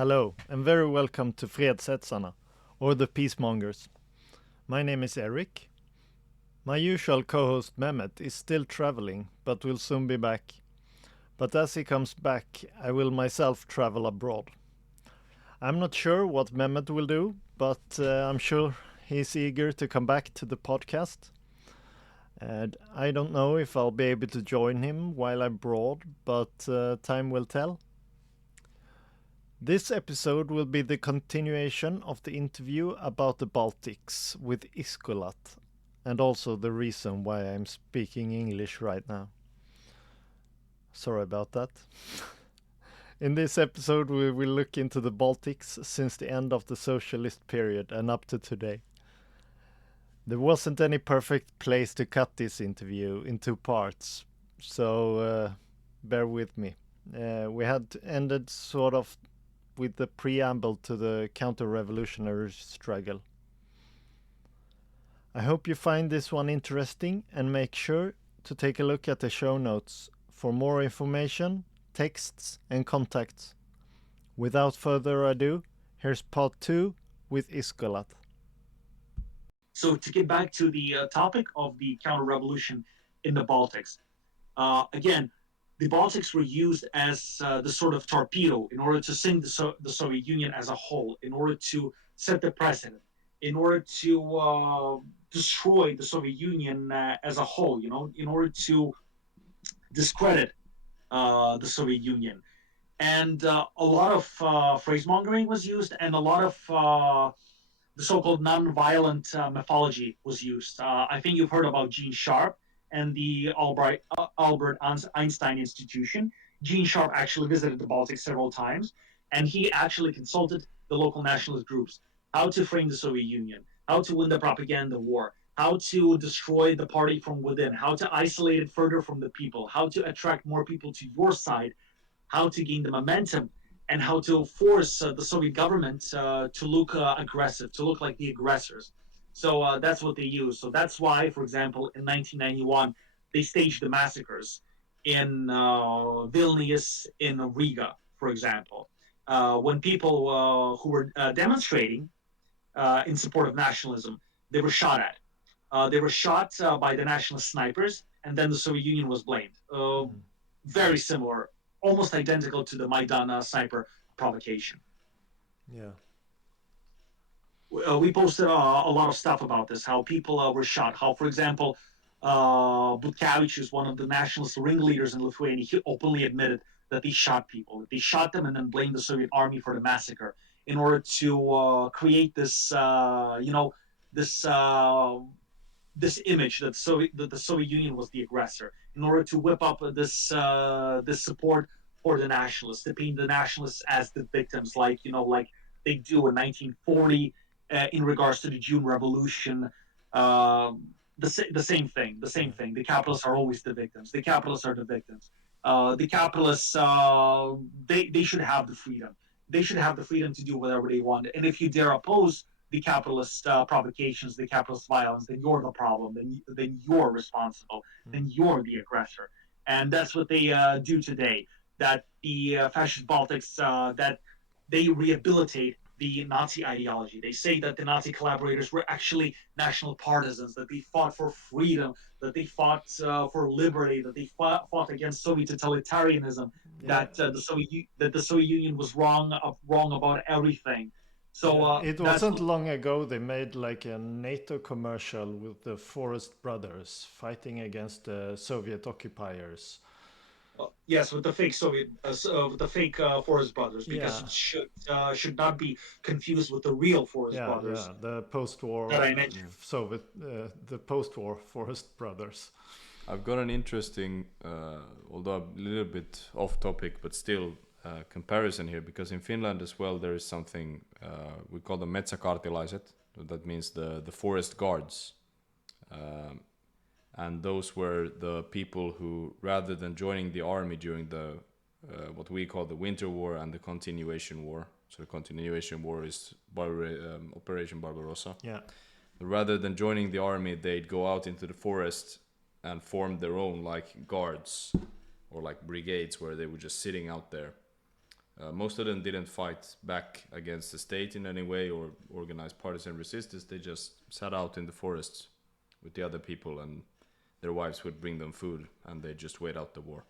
Hello, and very welcome to Fredshetsarna, or the Peacemongers. My name is Eric. My usual co-host Mehmet is still traveling, but will soon be back. But as he comes back, I will myself travel abroad. I'm not sure what Mehmet will do, but I'm sure he's eager to come back to the podcast. And I don't know if I'll be able to join him while I'm abroad, but time will tell. This episode will be the continuation of the interview about the Baltics with Iskolat, and also the reason why I'm speaking English right now. Sorry about that. In this episode, we will look into the Baltics since the end of the socialist period and up to today. There wasn't any perfect place to cut this interview in two parts, so bear with me. We had ended sort of with the preamble to the counter-revolutionary struggle. I hope you find this one interesting and make sure to take a look at the show notes for more information, texts and contacts. Without further ado, here's part 2 with Iskolat. So to get back to the topic of the counter-revolution in the Baltics, again, the Baltics were used as the sort of torpedo in order to sink the Soviet Union as a whole, in order to set the precedent, in order to destroy the Soviet Union as a whole, in order to discredit the Soviet Union. And a lot of phrasemongering was used, and a lot of the so-called non-violent mythology was used. I think you've heard about Gene Sharp and the Albert Einstein Institution. Gene Sharp actually visited the Baltics several times, and he actually consulted the local nationalist groups how to frame the Soviet Union, how to win the propaganda war, how to destroy the party from within, how to isolate it further from the people, how to attract more people to your side, how to gain the momentum, and how to force the Soviet government to look aggressive, to look like the aggressors. So that's what they use. So that's why, for example, in 1991, they staged the massacres in Vilnius, in Riga, for example, when people who were demonstrating in support of nationalism, they were shot at. They were shot by the nationalist snipers, and then the Soviet Union was blamed. Very similar, almost identical to the Maidan sniper provocation. Yeah. We posted a lot of stuff about this, how people were shot, how, for example, Butkevičius is one of the nationalist ringleaders in Lithuania. He openly admitted that they shot people. They shot them and then blamed the Soviet army for the massacre in order to create this, this this image that the Soviet Union was the aggressor, in order to whip up this support for the nationalists, to paint the nationalists as the victims, like they do in 1940 in regards to the June Revolution. The same thing, the same thing. The capitalists are always the victims. The capitalists are the victims. The capitalists, they should have the freedom. They should have the freedom to do whatever they want. And if you dare oppose the capitalist provocations, the capitalist violence, then you're the problem. Then you're responsible. Then you're the aggressor. And that's what they do today. That the fascist Baltics that they rehabilitate the Nazi ideology. They say that the Nazi collaborators were actually national partisans, that they fought for freedom, that they fought for liberty, that they fought against Soviet totalitarianism, that the Soviet Union was wrong about everything. So it wasn't long ago they made like a NATO commercial with the Forest brothers fighting against the Soviet occupiers. Yes, with the fake with the fake Forest brothers, because it should not be confused with the real Forest brothers. Yeah, the post-war that I mentioned. Soviet, the post-war Forest brothers. I've got an interesting, although a little bit off topic, but still comparison here, because in Finland as well there is something we call the metsäkartilaiset. That means the forest guards. And those were the people who, rather than joining the army during the what we call the Winter War and the Continuation War, so the Continuation War is Operation Barbarossa. Yeah. Rather than joining the army, they'd go out into the forest and form their own like guards or like brigades, where they were just sitting out there Most of them didn't fight back against the state in any way or organize partisan resistance. They just sat out in the forests with the other people, and their wives would bring them food, and they just wait out the war.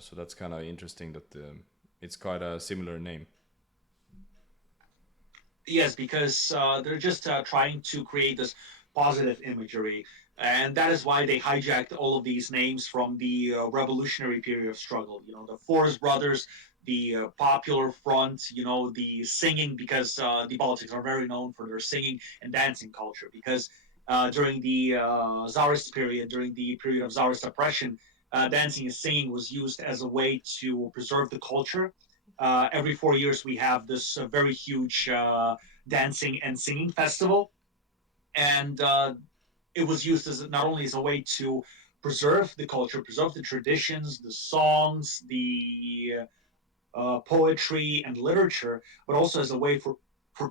So that's kind of interesting that it's quite a similar name. Yes, because they're just trying to create this positive imagery, and that is why they hijacked all of these names from the revolutionary period of struggle. You know, the Forest Brothers, the Popular Front. You know, the singing, because the Baltics are very known for their singing and dancing culture. Because during the Tsarist period, during the period of Tsarist oppression, dancing and singing was used as a way to preserve the culture. Every 4 years, we have this very huge dancing and singing festival, and it was used as not only as a way to preserve the culture, preserve the traditions, the songs, the poetry and literature, but also as a way for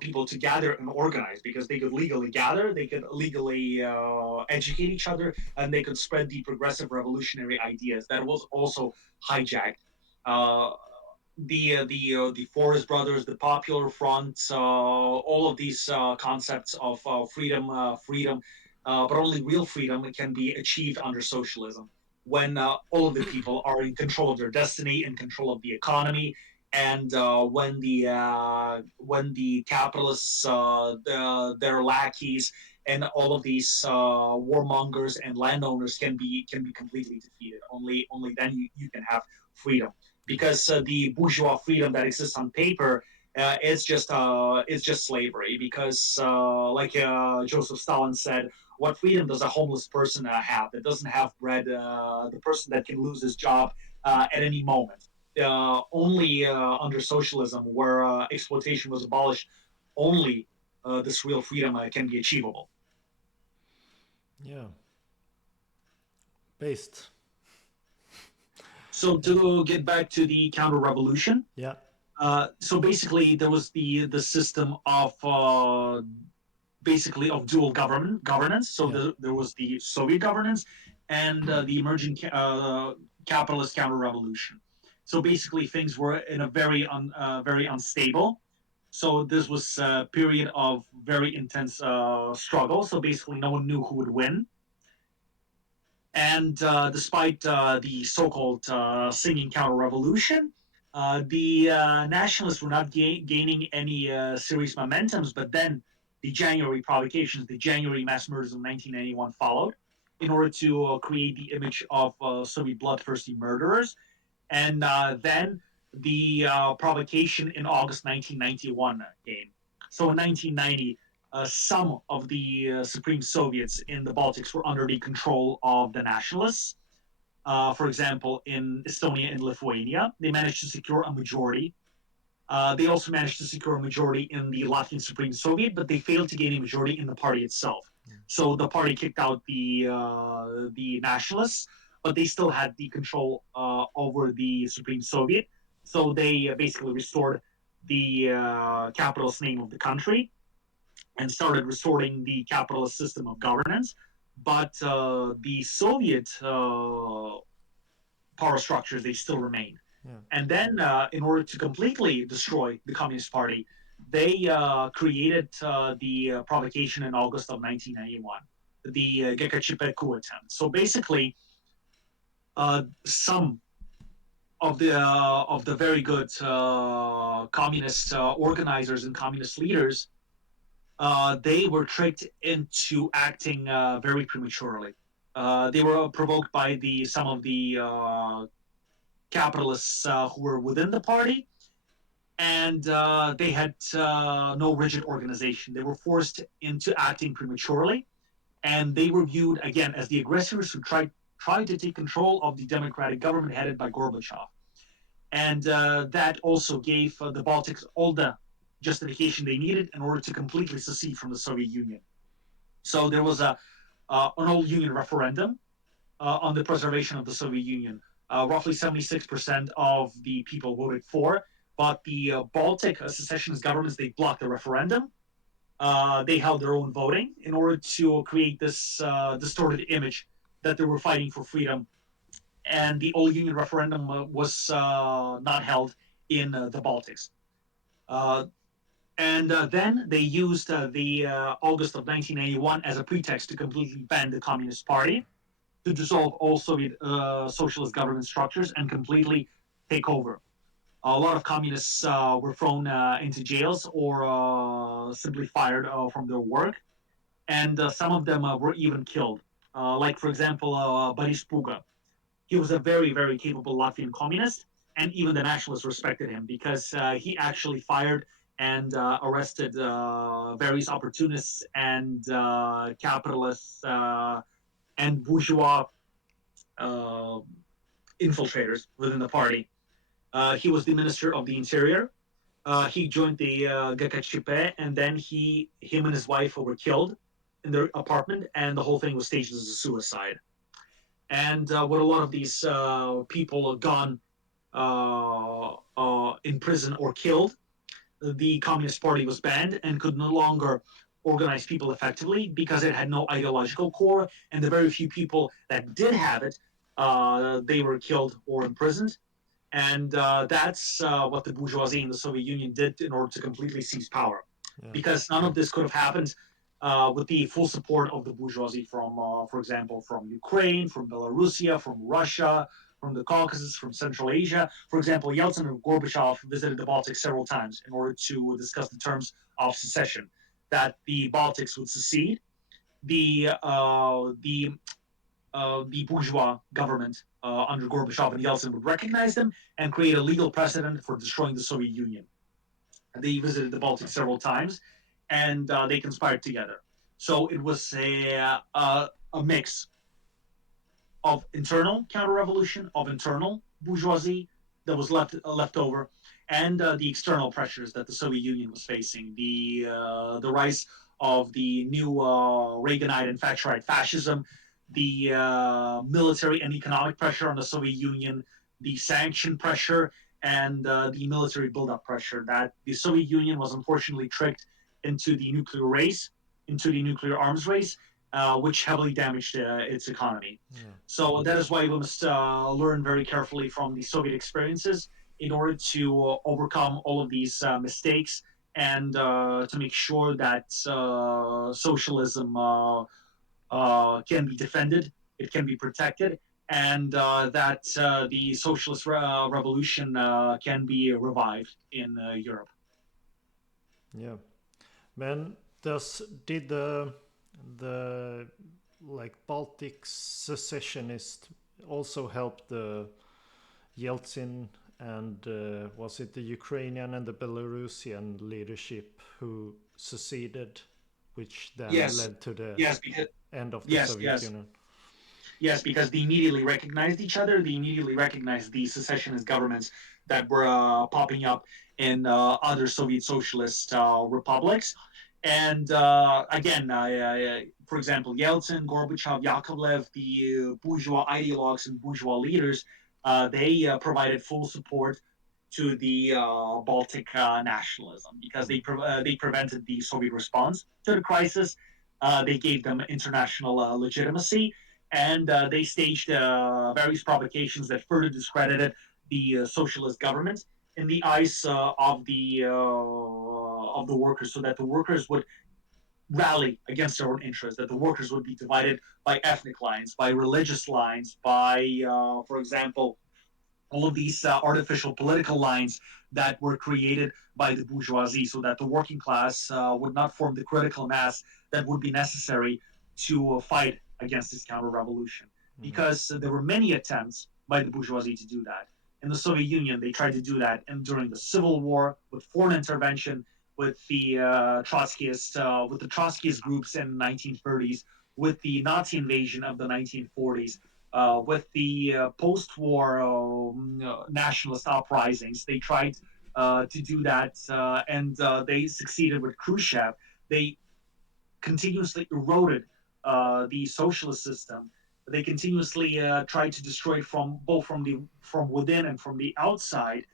people to gather and organize, because they could legally gather, they could legally educate each other, and they could spread the progressive revolutionary ideas. That was also hijacked. Uh, the Forest Brothers, the Popular Front, all of these concepts of freedom, but only real freedom can be achieved under socialism, when all of the people are in control of their destiny, in control of the economy, and when the capitalists, their lackeys, and all of these warmongers and landowners can be completely defeated. Only then you can have freedom, because the bourgeois freedom that exists on paper is just slavery. Because like Joseph Stalin said, what freedom does a homeless person have that doesn't have bread? The person that can lose his job at any moment. Only under socialism, where exploitation was abolished, only this real freedom can be achievable. Yeah. Based. So to get back to the counter-revolution, Yeah. so basically there was the system of basically of dual governance. So Yeah. there was the Soviet governance and the emerging capitalist counter-revolution. So basically things were in a very unstable. So this was a period of very intense struggle. So basically no one knew who would win. And despite the so-called singing counter-revolution, the nationalists were not gaining any serious momentums. But then the January provocations, the January mass murders of 1991 followed, in order to create the image of Soviet bloodthirsty murderers. And then the provocation in August 1991 came. So in 1990, some of the Supreme Soviets in the Baltics were under the control of the nationalists. For example, in Estonia and Lithuania, they managed to secure a majority. They also managed to secure a majority in the Latvian Supreme Soviet, but they failed to gain a majority in the party itself. So the party kicked out the nationalists, but they still had the control over the Supreme Soviet. So they basically restored the capitalist name of the country and started restoring the capitalist system of governance. But the Soviet power structures, they still remain. Yeah. And then, in order to completely destroy the Communist Party, they created the provocation in August of 1991, the GKCP coup attempt. So basically, some of the very good communist organizers and communist leaders, they were tricked into acting very prematurely. They were provoked by some of the capitalists who were within the party, and they had no rigid organization. They were forced into acting prematurely, and they were viewed again as the aggressors who tried to take control of the democratic government headed by Gorbachev. And that also gave the Baltics all the justification they needed in order to completely secede from the Soviet Union. So there was an all-union referendum on the preservation of the Soviet Union. Roughly 76% of the people voted for, but the Baltic secessionist governments, they blocked the referendum. They held their own voting in order to create this distorted image that they were fighting for freedom. And the all-union referendum was not held in the Baltics. And then they used the August of 1981 as a pretext to completely ban the Communist Party, to dissolve all Soviet socialist government structures and completely take over. A lot of communists were thrown into jails or simply fired from their work, and some of them were even killed. Like, for example, Boris Puga. He was a very, very capable Latvian communist, and even the nationalists respected him because he actually fired and arrested various opportunists and capitalists and bourgeois uh, infiltrators within the party. He was the Minister of the Interior. He joined the GKCP, and then him and his wife were killed in their apartment, and the whole thing was staged as a suicide. And with a lot of these people gone in prison or killed, the Communist Party was banned and could no longer organize people effectively because it had no ideological core, and the very few people that did have it, they were killed or imprisoned. And that's what the bourgeoisie in the Soviet Union did in order to completely seize power. Yeah. Because none of this could have happened with the full support of the bourgeoisie from, for example, from Ukraine, from Belarusia, from Russia, from the Caucasus, from Central Asia. For example, Yeltsin and Gorbachev visited the Baltics several times in order to discuss the terms of secession, that the Baltics would secede, the bourgeois government under Gorbachev and Yeltsin would recognize them and create a legal precedent for destroying the Soviet Union. They visited the Baltics several times, and they conspired together. So it was a mix of internal counter-revolution, of internal bourgeoisie that was left over, and the external pressures that the Soviet Union was facing. The rise of the new Reaganite and Thatcherite fascism, the military and economic pressure on the Soviet Union, the sanction pressure, and the military buildup pressure that the Soviet Union was unfortunately tricked into the nuclear race, into the nuclear arms race, which heavily damaged its economy. Yeah. So that is why we must learn very carefully from the Soviet experiences in order to overcome all of these mistakes and to make sure that socialism can be defended, it can be protected, and that the socialist revolution can be revived in Europe. Yeah. Man, did the like Baltic secessionist also help the Yeltsin and was it the Ukrainian and the Belarusian leadership who seceded, which then Yes, led to the yes, because end of the yes, Soviet yes. Union? Yes, because they immediately recognized each other. They immediately recognized the secessionist governments that were popping up in other Soviet socialist republics. And again, for example, Yeltsin, Gorbachev, Yakovlev, the bourgeois ideologues and bourgeois leaders, they provided full support to the Baltic nationalism because they prevented the Soviet response to the crisis. They gave them international legitimacy, and they staged various provocations that further discredited the socialist government in the eyes of the workers, so that the workers would rally against their own interests, that the workers would be divided by ethnic lines, by religious lines, by, for example, all of these artificial political lines that were created by the bourgeoisie so that the working class would not form the critical mass that would be necessary to fight against this counter revolution. Because there were many attempts by the bourgeoisie to do that. In the Soviet Union, they tried to do that, and during the Civil War, with foreign intervention, with the with the Trotskyist groups in the 1930s, with the Nazi invasion of the 1940s, with the post-war nationalist uprisings. They tried to do that, and they succeeded with Khrushchev. They continuously eroded the socialist system. They continuously tried to destroy it from both from within and from the outside.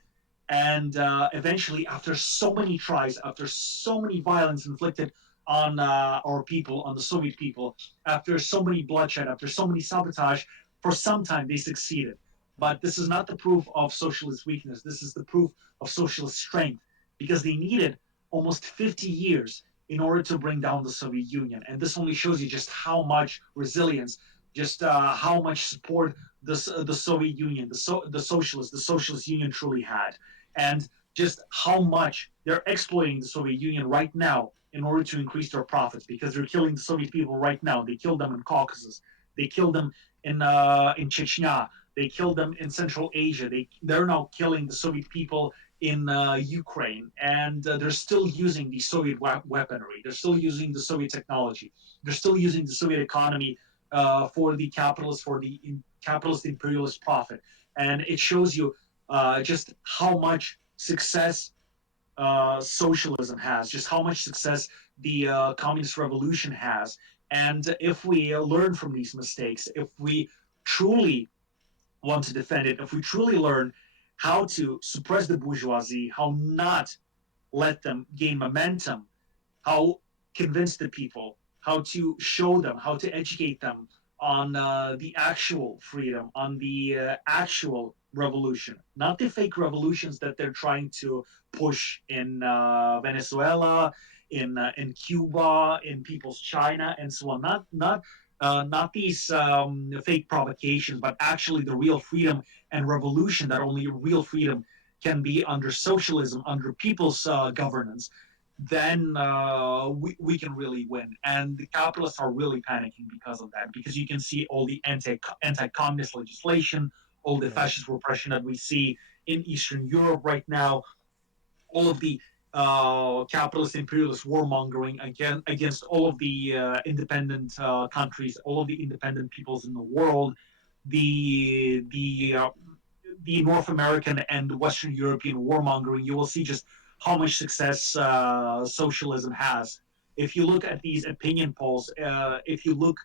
And eventually, after so many tries, after so many violence inflicted on our people, on the Soviet people, after so many bloodshed, after so many sabotage, for some time they succeeded. But this is not the proof of socialist weakness. This is the proof of socialist strength, because they needed almost 50 years in order to bring down the Soviet Union. And this only shows you just how much resilience, just how much support the Soviet Union, the Socialist Union truly had, and just how much they're exploiting the Soviet Union right now in order to increase their profits, because they're killing the Soviet people right now. They killed them in Caucasus. They killed them in Chechnya. They killed them in Central Asia. They're now killing the Soviet people in Ukraine, and they're still using the Soviet weaponry. They're still using the Soviet technology. They're still using the Soviet economy for the capitalist imperialist profit. And it shows you just how much success socialism has, just how much success the communist revolution has. And if we learn from these mistakes, if we truly want to defend it, if we truly learn how to suppress the bourgeoisie, how not let them gain momentum, how convince the people, how to show them, how to educate them on the actual freedom, on the actual revolution, not the fake revolutions that they're trying to push in Venezuela, in Cuba, in people's China, and so on. Not these fake provocations, but actually the real freedom and revolution that only real freedom can be under socialism, under people's governance. Then we can really win. And the capitalists are really panicking because of that, because you can see all the anti-communist legislation, all the Yeah. fascist repression that we see in Eastern Europe right now, all of the capitalist imperialist warmongering against all of the independent countries, all of the independent peoples in the world, the the uh, the North American and Western European warmongering. You will see just how much success socialism has. If you look at these opinion polls, if you look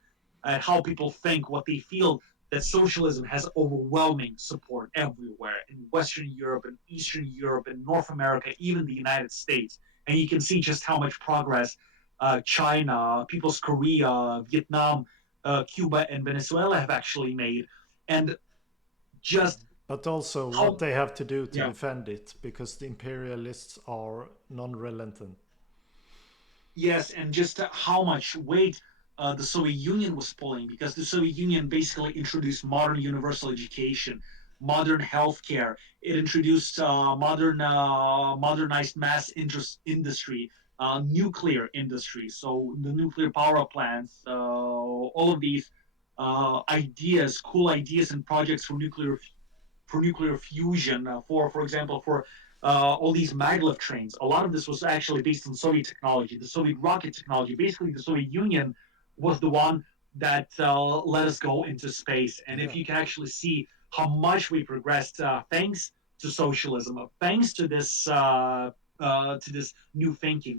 at how people think, what they feel, that socialism has overwhelming support everywhere in Western Europe and Eastern Europe and North America, even the United States. And you can see just how much progress China, People's Korea, Vietnam, Cuba, and Venezuela have actually made. And just But also what how, they have to do to yeah, defend it, because the imperialists are non-relentant. yes, and just how much weight the Soviet Union was pulling, because the Soviet Union basically introduced modern universal education, modern healthcare. It introduced modernized mass industry, nuclear industry. So the nuclear power plants, all of these ideas, cool ideas and projects for nuclear fusion, for example, for all these maglev trains. A lot of this was actually based on Soviet technology, the Soviet rocket technology. Basically, the Soviet Union was the one that let us go into space. And if Yeah. you can actually see how much we progressed thanks to socialism, thanks to this new thinking,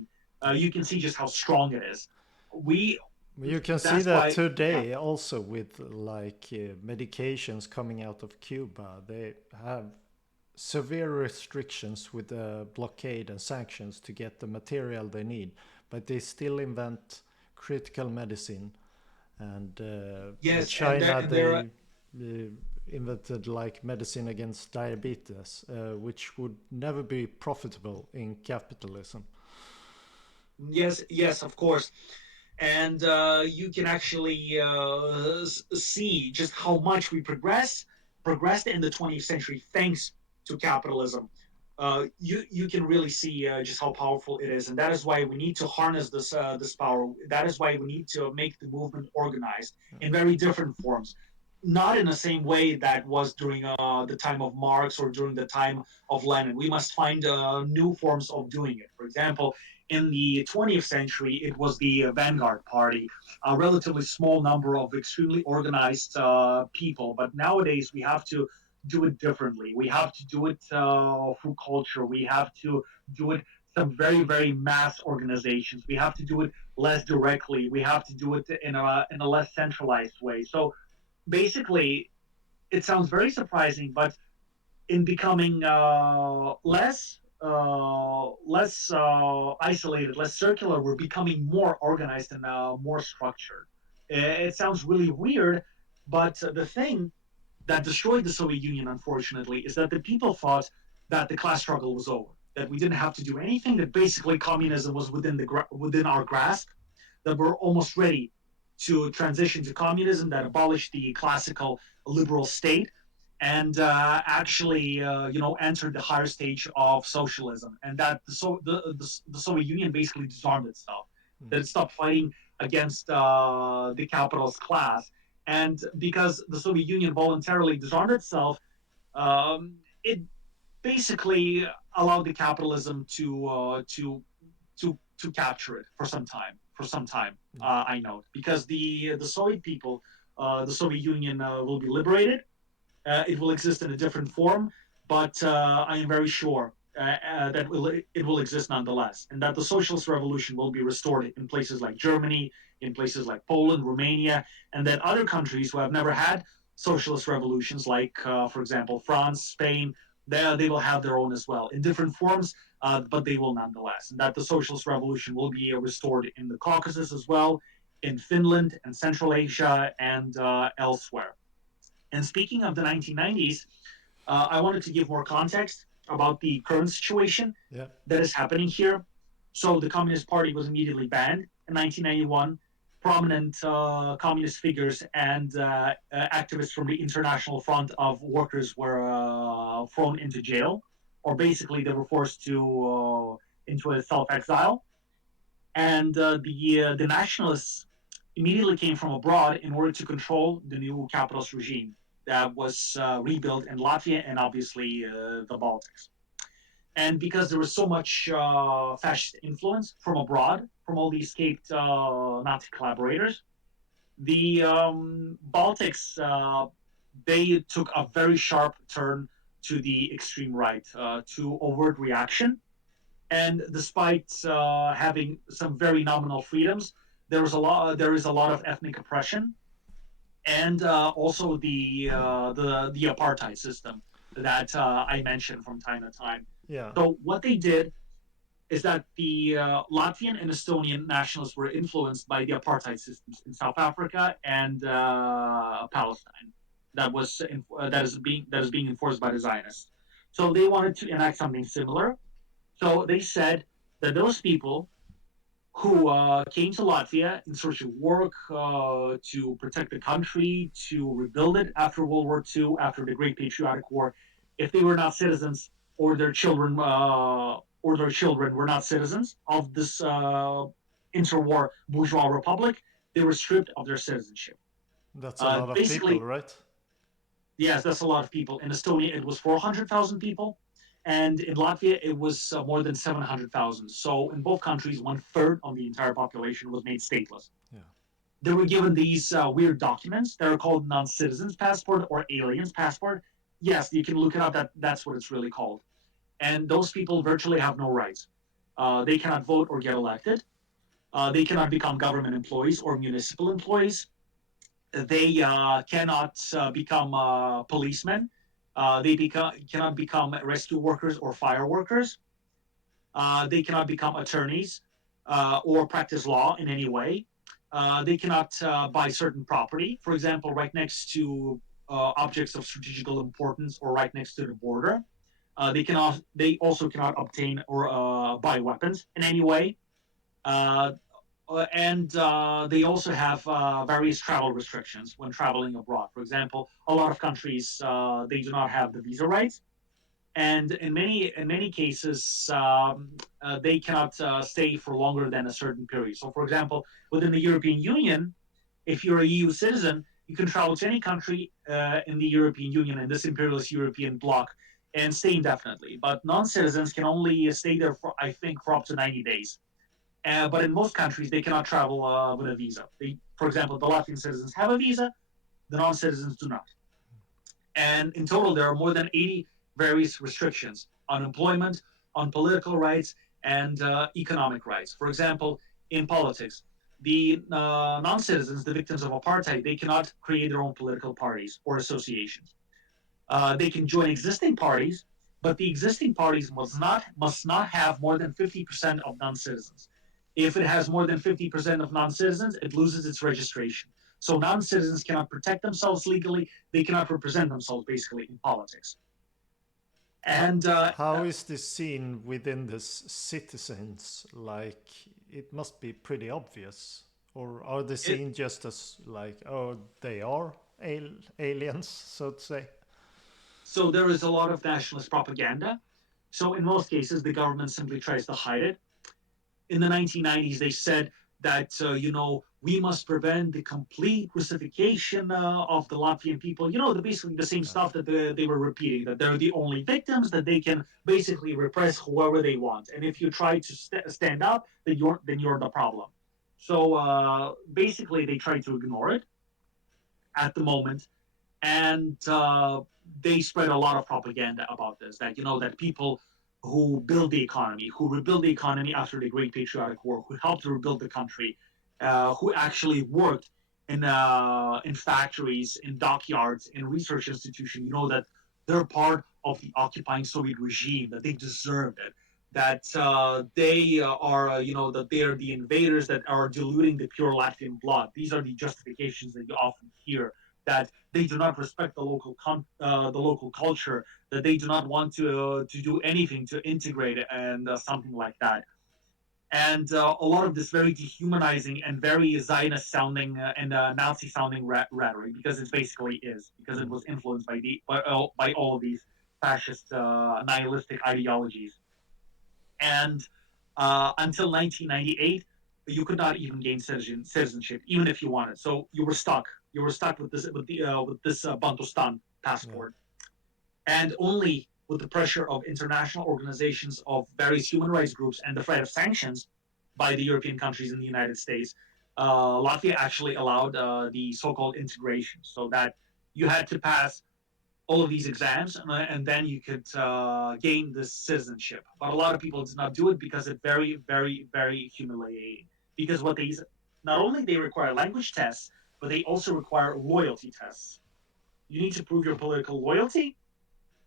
you can see just how strong it is. We You can see That's that why, yeah. today also with like medications coming out of Cuba. They have severe restrictions with the blockade and sanctions to get the material they need, but they still invent critical medicine. And in Yes, China, and there are, they invented like medicine against diabetes, which would never be profitable in capitalism. yes, of course. And you can actually see just how much we progressed in the 20th century thanks to capitalism. You can really see just how powerful it is, and that is why we need to harness this power. That is why we need to make the movement organized in very different forms, not in the same way that was during the time of Marx or during the time of Lenin. We must find new forms of doing it. For example, in the 20th century, it was the Vanguard Party, a relatively small number of extremely organized people. But nowadays, we have to do it differently. We have to do it through culture. We have to do it some very mass organizations. We have to do it less directly. We have to do it in a less centralized way. So basically, it sounds very surprising, but in becoming less isolated, less circular, we're becoming more organized and more structured. It sounds really weird, but the thing that destroyed the Soviet Union, unfortunately, is that the people thought that the class struggle was over, that we didn't have to do anything, that basically communism was within our grasp, that we're almost ready to transition to communism, that abolished the classical liberal state, and actually, entered the higher stage of socialism, and that the Soviet Union basically disarmed itself, that it stopped fighting against the capitalist class, and because the Soviet Union voluntarily disarmed itself, it basically allowed the capitalism to capture it for some time. I know, because the Soviet people, the Soviet Union will be liberated. It will exist in a different form, but I am very sure that it will exist nonetheless, and that the socialist revolution will be restored in places like Germany, in places like Poland, Romania, and that other countries who have never had socialist revolutions, like, for example, France, Spain, they will have their own as well in different forms, but they will nonetheless. And that the socialist revolution will be restored in the Caucasus as well, in Finland and Central Asia, and elsewhere. And speaking of the 1990s, I wanted to give more context about the current situation that is happening here. So the Communist Party was immediately banned in 1991. Prominent communist figures and activists from the International Front of Workers were thrown into jail, or basically they were forced to into a self-exile. And the nationalists immediately came from abroad in order to control the new capitalist regime that was rebuilt in Latvia and obviously the Baltics. And because there was so much fascist influence from abroad, from all the escaped Nazi collaborators, the Baltics, they took a very sharp turn to the extreme right, to overt reaction. And despite having some very nominal freedoms, there is a lot of ethnic oppression, and also the apartheid system that I mentioned from time to time. Yeah. So what they did is that the Latvian and Estonian nationalists were influenced by the apartheid systems in South Africa and Palestine that is being enforced by the Zionists. So they wanted to enact something similar. So they said that those people who came to Latvia in search of work, to protect the country, to rebuild it after World War II, after the Great Patriotic War, if they were not citizens, or their children were not citizens of this interwar bourgeois republic, they were stripped of their citizenship. That's a lot of people, Basically, right? yes, that's a lot of people. In Estonia, it was 400,000 people. And in Latvia, it was more than 700,000. So in both countries, one third of the entire population was made stateless. Yeah. They were given these weird documents that are called non-citizens passport or aliens passport. Yes, you can look it up. That's what it's really called. And those people virtually have no rights. They cannot vote or get elected. They cannot become government employees or municipal employees. They cannot become policemen. Cannot become rescue workers or fire workers. They cannot become attorneys or practice law in any way. They cannot buy certain property, for example, right next to objects of strategical importance or right next to the border. They also cannot obtain or buy weapons in any way. Uh, and they also have various travel restrictions when traveling abroad. For example, a lot of countries they do not have the visa rights, and in many cases they cannot stay for longer than a certain period. So, for example, within the European Union, if you're a EU citizen, you can travel to any country in the European Union, in this imperialist European bloc, and stay indefinitely. But non-citizens can only stay there for, I think, for up to 90 days. But in most countries, they cannot travel with a visa. For example, the Latvian citizens have a visa, the non-citizens do not. And in total, there are more than 80 various restrictions on employment, on political rights, and economic rights. For example, in politics, the non-citizens, the victims of apartheid, they cannot create their own political parties or associations. They can join existing parties, but the existing parties must not have more than 50% of non-citizens. If it has more than 50% of non-citizens, it loses its registration. So non-citizens cannot protect themselves legally. They cannot represent themselves basically in politics. And how is this seen within the citizens? Like, it must be pretty obvious. Or are they seen just as like, oh, they are aliens, so to say? So there is a lot of nationalist propaganda. So in most cases, the government simply tries to hide it. In the 1990s, they said that, we must prevent the complete Russification of the Latvian people. Basically the same stuff that they were repeating, that they're the only victims, that they can basically repress whoever they want. And if you try to stand up, then you're the problem. So basically, they try to ignore it at the moment, and they spread a lot of propaganda about this. That people who build the economy, who rebuild the economy after the Great Patriotic War, who helped to rebuild the country, who actually worked in factories, in dockyards, in research institutions, that they're part of the occupying Soviet regime, that they deserved it, that they are, that they are the invaders that are diluting the pure Latvian blood. These are the justifications that you often hear, that they do not respect the local culture, that they do not want to do anything to integrate it, and something like that. And a lot of this very dehumanizing and very Zionist sounding and Nazi sounding rhetoric, because it basically is, because it was influenced by all of these fascist nihilistic ideologies. And until 1998, you could not even gain citizenship, even if you wanted. So you were stuck. You were stuck with this Bantustan passport, and only with the pressure of international organizations, of various human rights groups, and the threat of sanctions by the European countries and the United States, Latvia actually allowed the so-called integration, so that you had to pass all of these exams, and then you could gain this citizenship. But a lot of people did not do it because it's very, very, very humiliating. Because what they not only they require language tests, but they also require loyalty tests. You need to prove your political loyalty,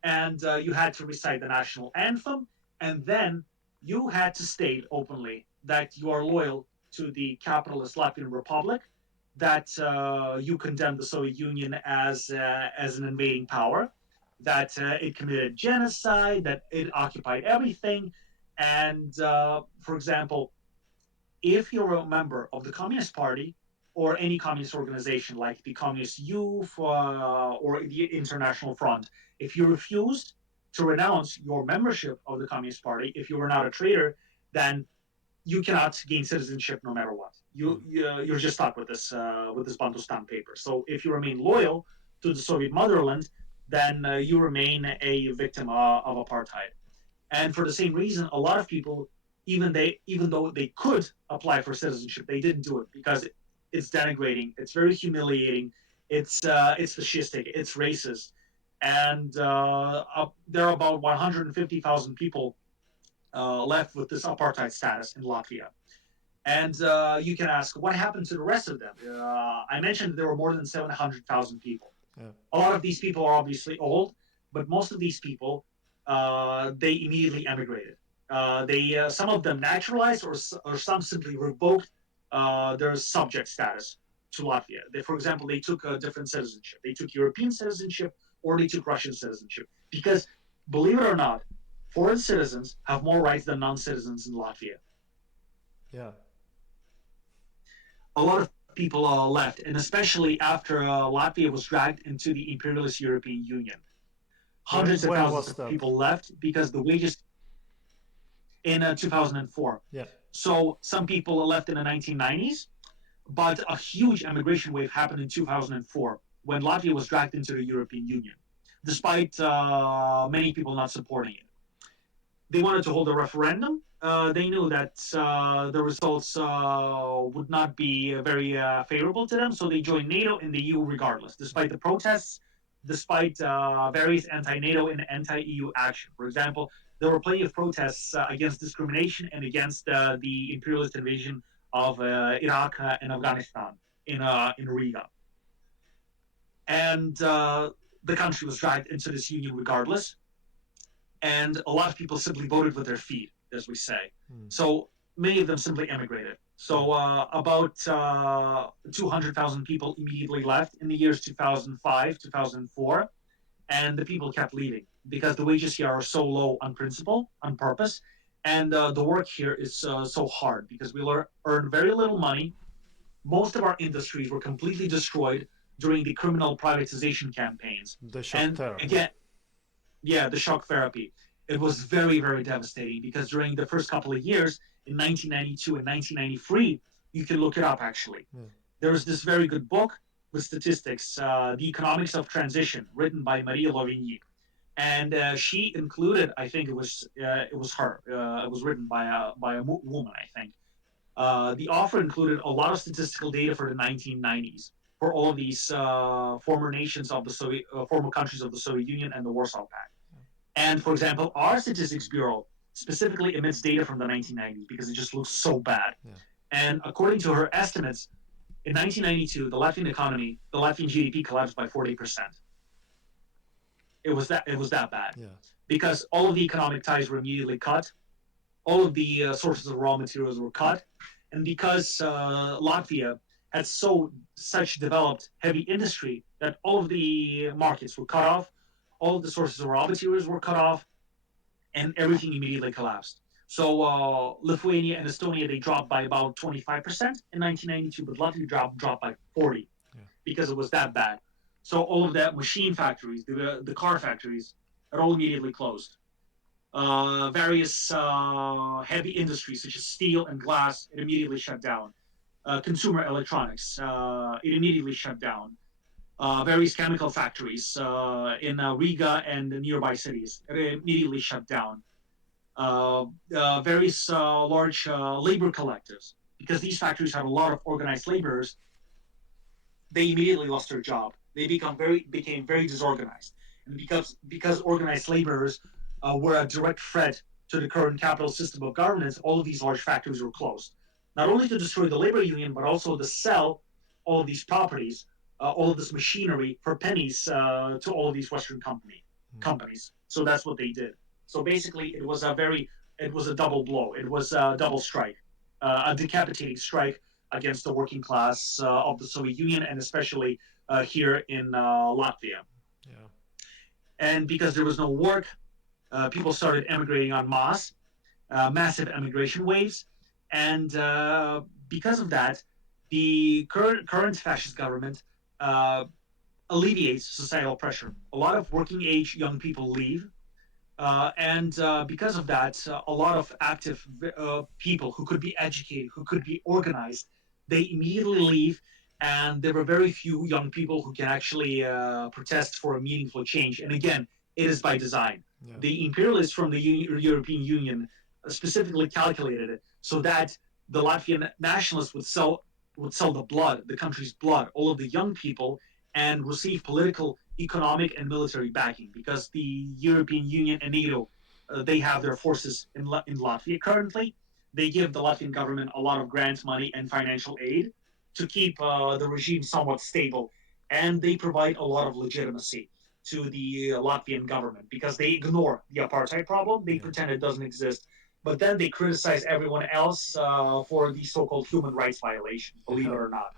and you had to recite the national anthem, and then you had to state openly that you are loyal to the capitalist Latvian Republic, that you condemn the Soviet Union as an invading power, that it committed genocide, that it occupied everything, and for example, if you're a member of the Communist Party or any communist organization like the Communist Youth or the International Front, if you refused to renounce your membership of the Communist Party, if you were not a traitor, then you cannot gain citizenship no matter what. You're just stuck with this Bantustan paper. So if you remain loyal to the Soviet motherland, then you remain a victim of apartheid. And for the same reason, a lot of people, even though they could apply for citizenship, they didn't do it because it's denigrating, it's very humiliating, it's fascistic, it's racist, and there are about 150,000 people left with this apartheid status in Latvia. And you can ask, what happened to the rest of them? I mentioned there were more than 700,000 people. Yeah. A lot of these people are obviously old, but most of these people, they immediately emigrated. Some of them naturalized, or some simply revoked their subject status to Latvia. For example, they took a different citizenship. They took European citizenship, or they took Russian citizenship. Because, believe it or not, foreign citizens have more rights than non-citizens in Latvia. Yeah. A lot of people left, and especially after Latvia was dragged into the imperialist European Union. Hundreds of thousands of people left because the wages in 2004. Yeah. So some people left in the 1990s, but a huge emigration wave happened in 2004 when Latvia was dragged into the European Union, despite many people not supporting it. They wanted to hold a referendum. They knew that the results would not be very favorable to them, so they joined NATO and the EU regardless, despite the protests, despite various anti-NATO and anti-EU action. For example, there were plenty of protests against discrimination and against the imperialist invasion of Iraq and Afghanistan in Riga. And the country was dragged into this union regardless. And a lot of people simply voted with their feet, as we say. So many of them simply emigrated. So about 200,000 people immediately left in the years 2005, 2004, and the people kept leaving because the wages here are so low on principle, on purpose, and the work here is so hard because we earn very little money. Most of our industries were completely destroyed during the criminal privatization campaigns. The shock And therapy. again, yeah, the shock therapy. It was very, very devastating because during the first couple of years in 1992 and 1993, you can look it up actually. Yeah. There was this very good book with statistics, The Economics of Transition, written by Marie Lovigny. And she included, I think it was her. It was written by a woman, I think. The offer included a lot of statistical data for the 1990s for all of these former nations of the former countries of the Soviet Union and the Warsaw Pact. And for example, our Statistics Bureau specifically emits data from the 1990s because it just looks so bad. Yeah. And according to her estimates, in 1992, the Latvian economy, the Latvian GDP collapsed by 40%. It was that bad Yeah. because all of the economic ties were immediately cut, all of the sources of raw materials were cut, and because Latvia had such developed heavy industry that all of the markets were cut off, all of the sources of raw materials were cut off, and everything immediately collapsed. So Lithuania and Estonia, they dropped by about 25% in 1992, but Latvia dropped by 40 because it was that bad. So all of that machine factories, the car factories, are all immediately closed. Various heavy industries such as steel and glass, it immediately shut down. Consumer electronics, it immediately shut down. Various chemical factories in Riga and the nearby cities, it immediately shut down. Various large labor collectives, because these factories had a lot of organized laborers, they immediately lost their job. They became very disorganized, and because organized laborers were a direct threat to the current capital system of governance, all of these large factories were closed, not only to destroy the labor union, but also to sell all of these properties, all of this machinery for pennies to all of these Western companies. So that's what they did. So basically, it was a double blow. It was a double strike, a decapitating strike against the working class of the Soviet Union and especially here in Latvia. Yeah. And because there was no work, people started emigrating en masse, massive emigration waves. And because of that, the current fascist government uh, alleviates societal pressure. A lot of working age young people leave. And because of that, a lot of active people who could be educated, who could be organized, they immediately leave. And there were very few young people who can actually protest for a meaningful change. And again, it is by design. Yeah. The imperialists from the European Union specifically calculated it so that the Latvian nationalists would sell the blood, the country's blood, all of the young people, and receive political, economic, and military backing because the European Union and NATO they have their forces in Latvia currently. They give the Latvian government a lot of grant money and financial aid to keep the regime somewhat stable, and they provide a lot of legitimacy to the Latvian government because they ignore the apartheid problem. They pretend it doesn't exist, but then they criticize everyone else for the so-called human rights violations, believe it or not.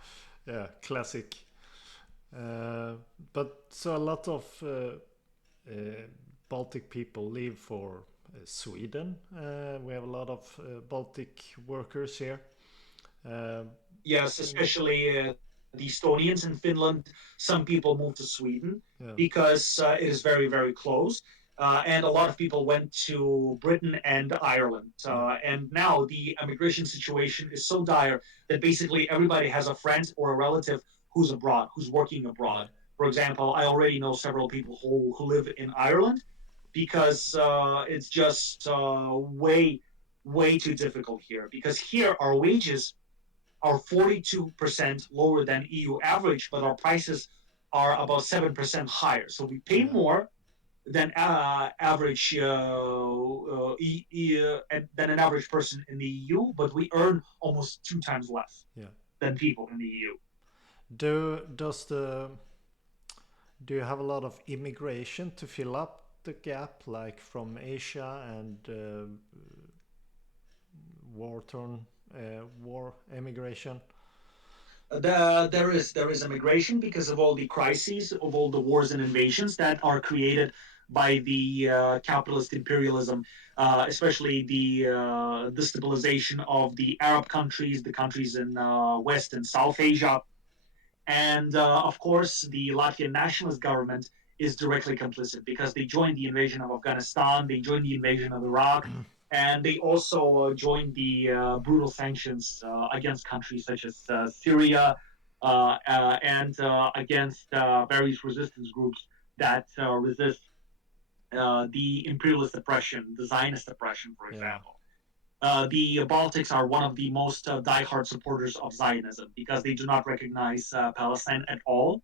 Yeah, classic. But so a lot of Baltic people leave for Sweden. We have a lot of Baltic workers here. Yes, especially the Estonians in Finland. Some people moved to Sweden Yeah. because it is very, very close. And a lot of people went to Britain and Ireland. And now the immigration situation is so dire that basically everybody has a friend or a relative who's abroad, who's working abroad. For example, I already know several people who live in Ireland because it's just way too difficult here. Because here our wages are 42% lower than EU average, but our prices are about 7% higher. So we pay more than average than an average person in the EU, but we earn almost 2 times less than people in the EU. Do you have a lot of immigration to fill up the gap, like from Asia and war-torn war, emigration? There is immigration because of all the crises, of all the wars and invasions that are created by the capitalist imperialism, especially the destabilization of the Arab countries, the countries in West and South Asia, and of course the Latvian nationalist government is directly complicit because they joined the invasion of Afghanistan, they joined the invasion of Iraq, and they also joined the brutal sanctions against countries such as Syria and against various resistance groups that resist the imperialist oppression, the Zionist oppression, for Yeah. example. The Baltics are one of the most diehard supporters of Zionism because they do not recognize Palestine at all,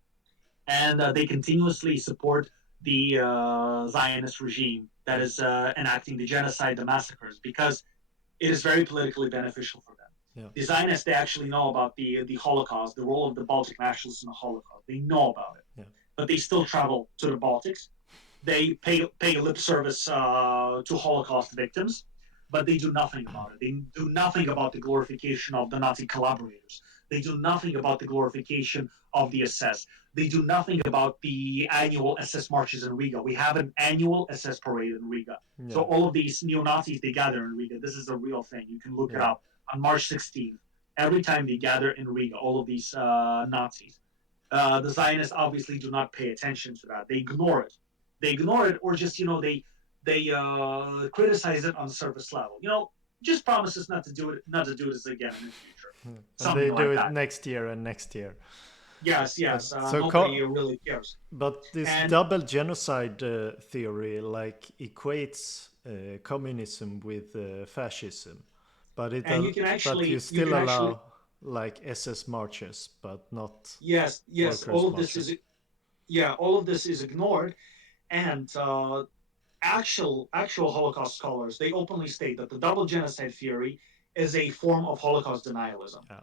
and they continuously support the Zionist regime that is enacting the genocide, the massacres, because it is very politically beneficial for them. Yeah. The Zionists, they actually know about the Holocaust, the role of the Baltic nationalists in the Holocaust. They know about it, Yeah. but they still travel to the Baltics. They pay lip service to Holocaust victims, but they do nothing about it. They do nothing about the glorification of the Nazi collaborators. They do nothing about the glorification of the SS. They do nothing about the annual SS marches in Riga. We have an annual SS parade in Riga. Yeah. So all of these neo-Nazis, they gather in Riga. This is a real thing. You can look it Yeah. up. On March 16th, every time they gather in Riga, all of these Nazis. The Zionists obviously do not pay attention to that. They ignore it. They ignore it, or just they criticize it on the surface level. Just promises not to do this again in the future. And Something they do like it that. next year and next year. Yes, yes. So Nobody really cares. but this And double genocide theory like equates communism with fascism, but and you can but you actually still allow like SS marches, but not yes. workers marches. All of this is ignored, and actual Holocaust scholars, they openly state that the double genocide theory is a form of Holocaust denialism. Yeah.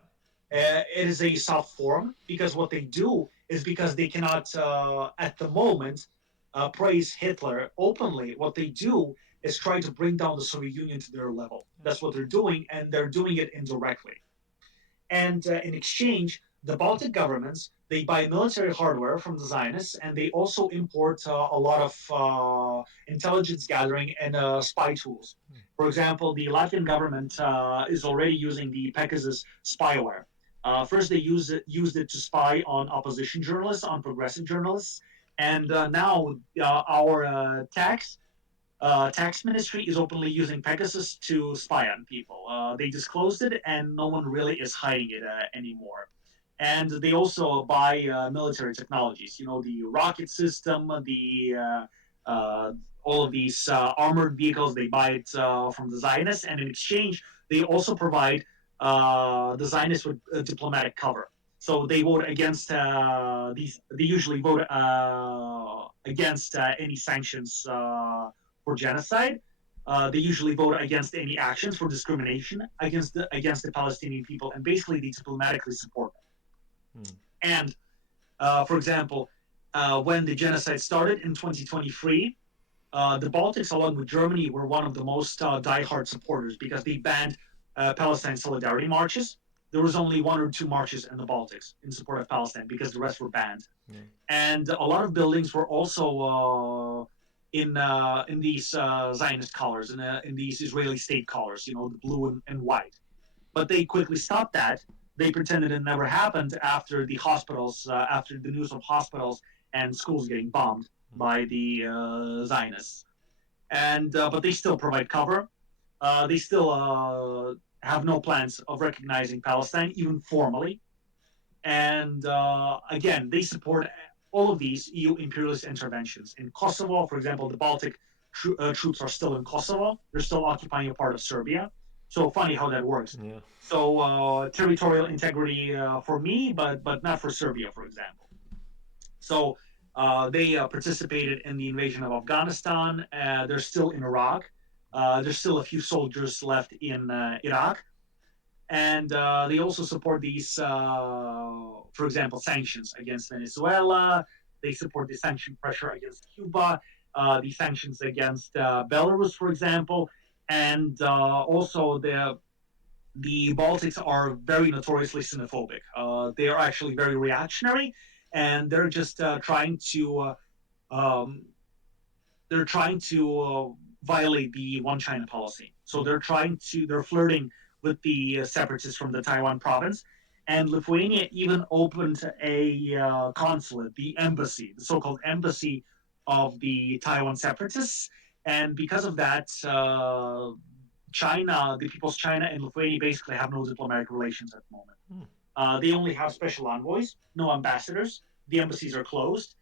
It is a soft form because what they do is because they cannot, at the moment, praise Hitler openly. What they do is try to bring down the Soviet Union to their level. That's what they're doing, and they're doing it indirectly. And in exchange, the Baltic governments, they buy military hardware from the Zionists, and they also import a lot of intelligence gathering and spy tools. For example, the Latvian government is already using the Pegasus spyware. First, they used it to spy on opposition journalists, on progressive journalists, and now our tax ministry is openly using Pegasus to spy on people. They disclosed it, and no one really is hiding it anymore. And they also buy military technologies. The rocket system, the all of these armored vehicles. They buy it from the Zionists, and in exchange, they also provide the Zionists with diplomatic cover. So they vote against these. They usually vote against any sanctions for genocide. They usually vote against any actions for discrimination against the Palestinian people, and basically they diplomatically support them. And for example, when the genocide started in 2023, the Baltics, along with Germany, were one of the most diehard supporters because they banned Palestine solidarity marches. There was only one or two marches in the Baltics in support of Palestine because the rest were banned. And a lot of buildings were also in these Zionist colors, in these Israeli state colors, the blue and white. But they quickly stopped that. They pretended it never happened after after the news of hospitals and schools getting bombed by the Zionists. And but they still provide cover. They still have no plans of recognizing Palestine, even formally. And again, they support all of these EU imperialist interventions. In Kosovo, for example, the Baltic troops are still in Kosovo. They're still occupying a part of Serbia. So funny how that works. Yeah. So territorial integrity for me, but not for Serbia, for example. So they participated in the invasion of Afghanistan. They're still in Iraq. There's still a few soldiers left in Iraq, and they also support these, for example, sanctions against Venezuela. They support the sanction pressure against Cuba, the sanctions against Belarus, for example, and also the Baltics are very notoriously xenophobic. They are actually very reactionary, and um, they're trying to violate the One China policy. So they're flirting with the separatists from the Taiwan province. And Lithuania even opened a consulate, the embassy, the so-called embassy of the Taiwan separatists. And because of that, China, the People's China and Lithuania basically have no diplomatic relations at the moment. They only have special envoys, no ambassadors. The embassies are closed,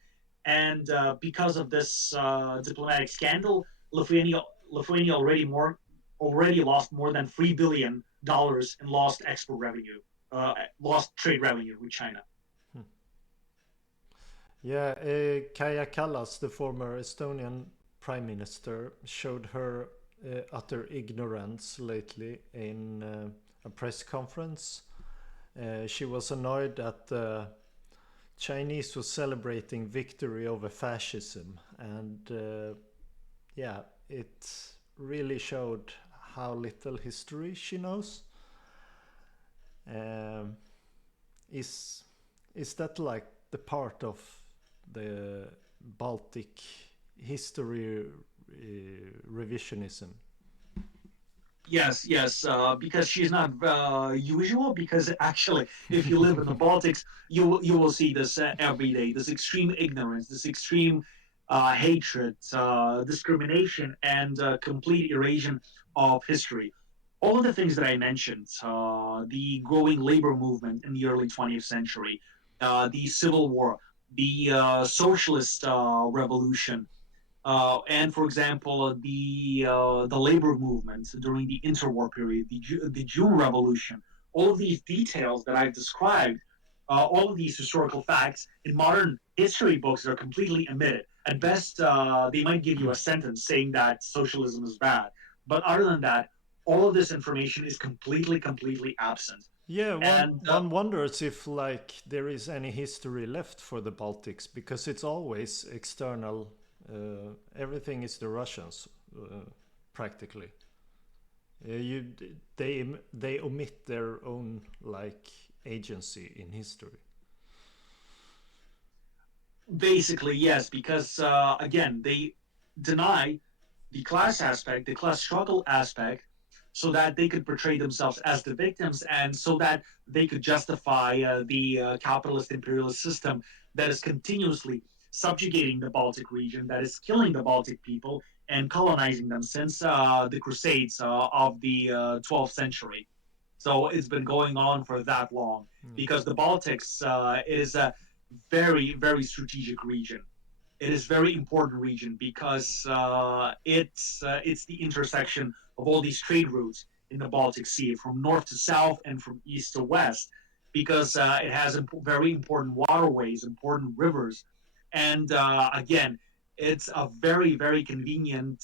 and because of this diplomatic scandal, Lithuania already lost more than $3 billion in lost export revenue, lost trade revenue with China. Yeah, Kaja Kallas, the former Estonian prime minister, showed her utter ignorance lately in a press conference. She was annoyed that the Chinese was celebrating victory over fascism, and yeah, it really showed how little history she knows. Um, is is that like the part of the Baltic history revisionism? Yes, because she's not usual. Because actually, if you live in the Baltics, you will see this every day. This extreme ignorance, this extreme hatred, discrimination, and complete erosion of history. All of the things that I mentioned, the growing labor movement in the early 20th century, the Civil War, the socialist revolution, and for example, the labor movement during the interwar period, the June Revolution, all of these details that I've described, all of these historical facts in modern history books are completely omitted. At best, they might give you a sentence saying that socialism is bad, but other than that, all of this information is completely absent. Yeah, And one wonders if like there is any history left for the Baltics, because it's always external. Everything is the Russians, practically. They omit their own like agency in history. basically, yes, because again, they deny the class aspect, the class struggle aspect, so that they could portray themselves as the victims and so that they could justify the capitalist imperialist system that is continuously subjugating the Baltic region, that is killing the Baltic people and colonizing them since the Crusades of the 12th century. So it's been going on for that long because the Baltics is a very strategic region. It is very important region because it's the intersection of all these trade routes in the Baltic Sea from north to south and from east to west because it has very important waterways, important rivers, and again, it's a very convenient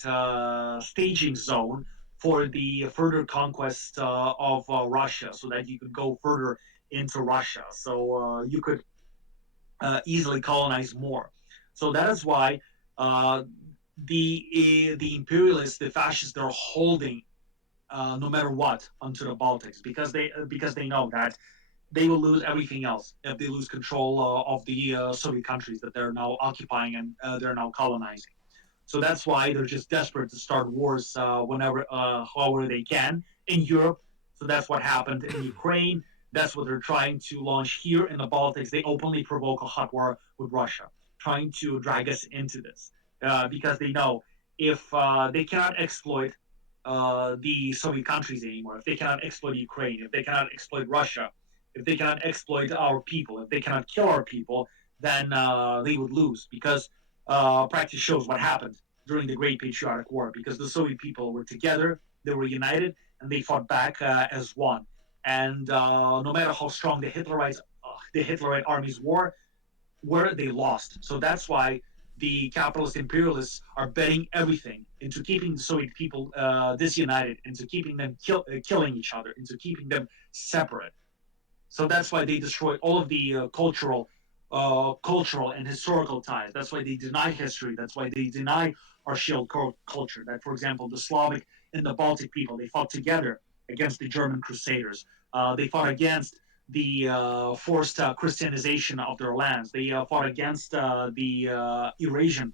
staging zone for the further conquest of Russia, so that you could go further into Russia. So you could easily colonize more. So that is why uh, the imperialists, the fascists, they're holding no matter what onto the Baltics because they know that they will lose everything else if they lose control of the Soviet countries that they're now occupying and they're now colonizing. So that's why they're just desperate to start wars however they can in Europe. So that's what happened in Ukraine. That's what they're trying to launch here in the Baltics. They openly provoke a hot war with Russia, trying to drag us into this because they know if they cannot exploit the Soviet countries anymore, if they cannot exploit Ukraine, if they cannot exploit Russia, if they cannot exploit our people, if they cannot kill our people, then they would lose because practice shows what happened during the Great Patriotic War because the Soviet people were together, they were united, and they fought back as one. And no matter how strong the Hitlerite armies were they lost. So that's why the capitalist imperialists are betting everything into keeping the Soviet people disunited, into keeping them killing each other, into keeping them separate. So that's why they destroy all of the cultural and historical ties. That's why they deny history. That's why they deny our shared culture. That, for example, the Slavic and the Baltic people they fought together against the German Crusaders. They fought against the forced Christianization of their lands. They fought against the erasure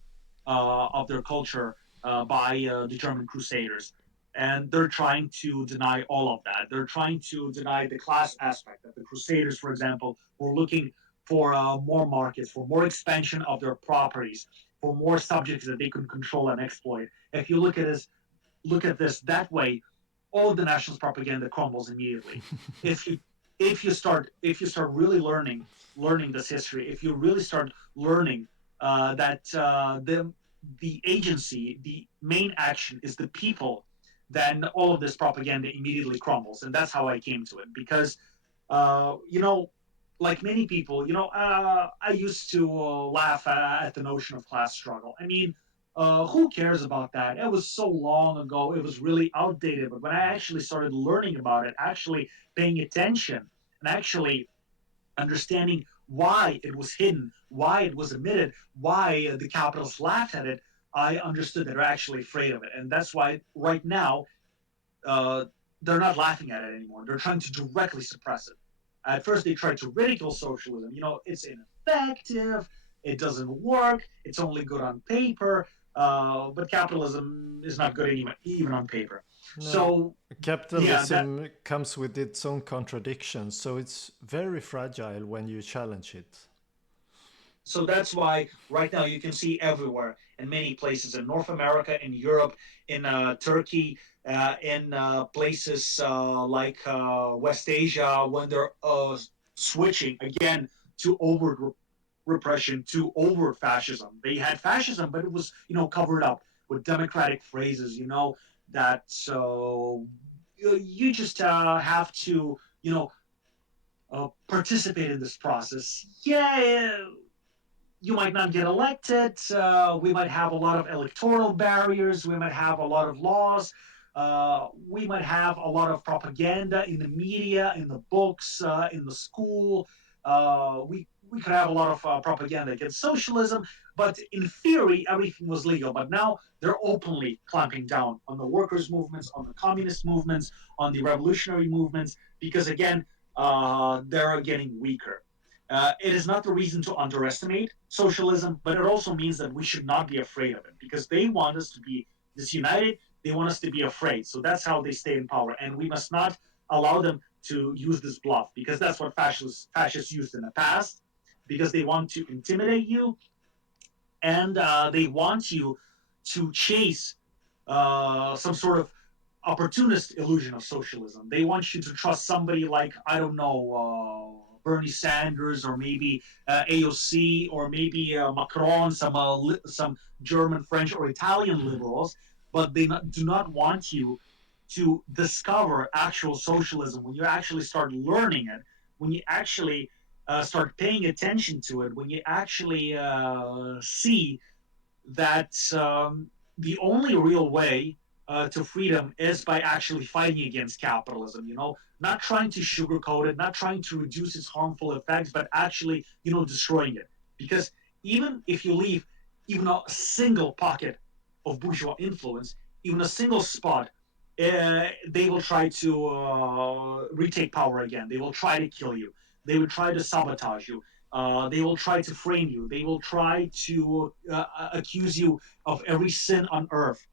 of their culture by the German Crusaders. And they're trying to deny all of that. They're trying to deny the class aspect. That the Crusaders, for example, were looking for more markets, for more expansion of their properties, for more subjects that they could control and exploit. If you look at this that way, all of the nationalist propaganda crumbles immediately. if you if you start really learning this history, if you really start learning that the agency, the main action is the people, then all of this propaganda immediately crumbles. And that's how I came to it. Because you know, like many people, I used to laugh at the notion of class struggle. I mean, who cares about that? It was so long ago. It was really outdated. But when I actually started learning about it, actually paying attention, and actually understanding why it was hidden, why it was omitted, why the capitalists laughed at it, I understood that they're actually afraid of it. And that's why right now uh, they're not laughing at it anymore. They're trying to directly suppress it. At first, they tried to ridicule socialism. It's ineffective. It doesn't work. It's only good on paper. But capitalism is not good even on paper. No, So, yeah, capitalism comes with its own contradictions, so it's very fragile when you challenge it. so that's why right now you can see everywhere in many places in North America, in Europe, in Turkey, in places like West Asia, when they're switching again to overt repression, to overt fascism. They had fascism, but it was covered up with democratic phrases. That you just have to participate in this process. Yeah, you might not get elected. We might have a lot of electoral barriers. We might have a lot of laws. We might have a lot of propaganda in the media, in the books, in the school. We could have a lot of propaganda against socialism, but in theory, everything was legal. But now they're openly clamping down on the workers' movements, on the communist movements, on the revolutionary movements, because again, they're getting weaker. It is not the reason to underestimate socialism, but it also means that we should not be afraid of it because they want us to be disunited. They want us to be afraid. So that's how they stay in power. And we must not allow them to use this bluff because that's what fascists used in the past because they want to intimidate you and they want you to chase some sort of opportunist illusion of socialism. They want you to trust somebody like, I don't know, Bernie Sanders or maybe AOC or maybe Macron, some German, French, or Italian liberals, but they do not want you to discover actual socialism when you actually start learning it, when you actually start paying attention to it, when you actually see that the only real way to freedom is by actually fighting against capitalism, not trying to sugarcoat it, not trying to reduce its harmful effects, but actually, destroying it. Because even if you leave even a single pocket of bourgeois influence, even a single spot, they will try to retake power again. They will try to kill you. They will try to sabotage you. They will try to frame you. They will try to accuse you of every sin on earth.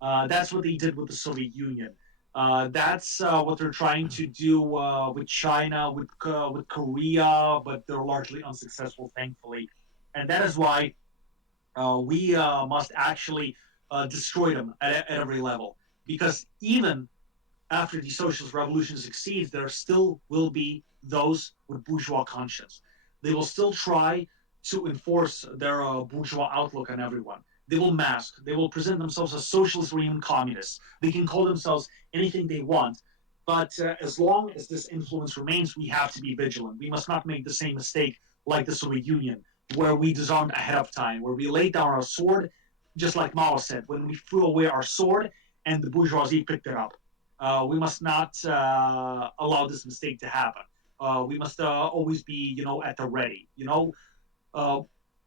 That's what they did with the Soviet Union. That's what they're trying to do with China, with Korea, but they're largely unsuccessful, thankfully. And that is why we must actually destroy them at every level. Because even after the socialist revolution succeeds, there still will be those with bourgeois conscience. They will still try to enforce their bourgeois outlook on everyone. They will mask. They will present themselves as socialists or even communists. They can call themselves anything they want. But as long as this influence remains, we have to be vigilant. We must not make the same mistake like the Soviet Union, where we disarmed ahead of time, where we laid down our sword, just like Mao said, when we threw away our sword and the bourgeoisie picked it up. We must not allow this mistake to happen. We must always be, at the ready. Uh,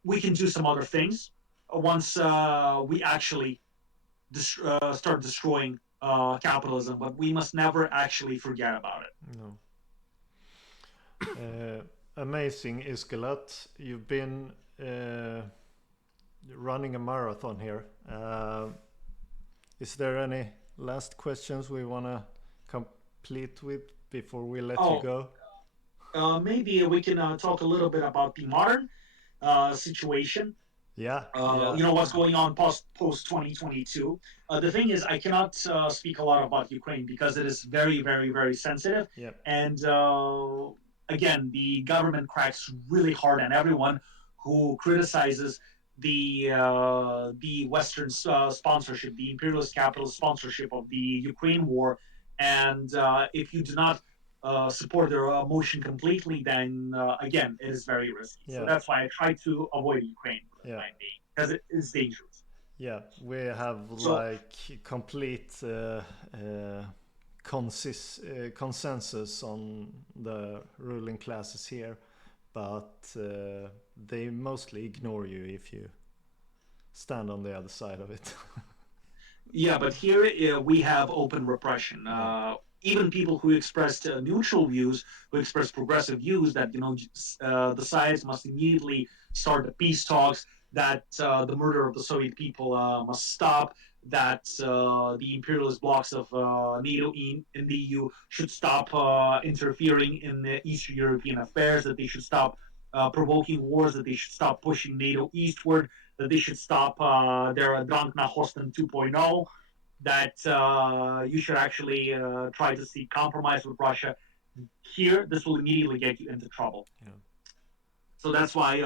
we can do some other things once we actually start destroying capitalism, but we must never actually forget about it. No. Amazing, Iskolat. You've been running a marathon here. Is there any last questions we want to complete with before we let you go? Maybe we can talk a little bit about the modern situation. Yeah. What's going on post 2022. The thing is, I cannot speak a lot about Ukraine because it is very, very, very sensitive. Yeah. And again, the government cracks really hard on everyone who criticizes the Western sponsorship, the imperialist capitalist sponsorship of the Ukraine war. And if you do not support their motion completely, then again, it is very risky. So that's why I try to avoid Ukraine for the time being, because it is dangerous. Yeah, we have like complete consensus on the ruling classes here, but they mostly ignore you if you stand on the other side of it. Yeah, but here we have open repression. Even people who expressed neutral views, who expressed progressive views, that the sides must immediately start the peace talks, that the murder of the Soviet people must stop, that the imperialist blocs of NATO in the EU should stop interfering in the Eastern European affairs, that they should stop provoking wars, that they should stop pushing NATO eastward, that they should stop their Drang nach Osten 2.0, that you should actually try to seek compromise with Russia. Here, this will immediately get you into trouble. Yeah. So that's why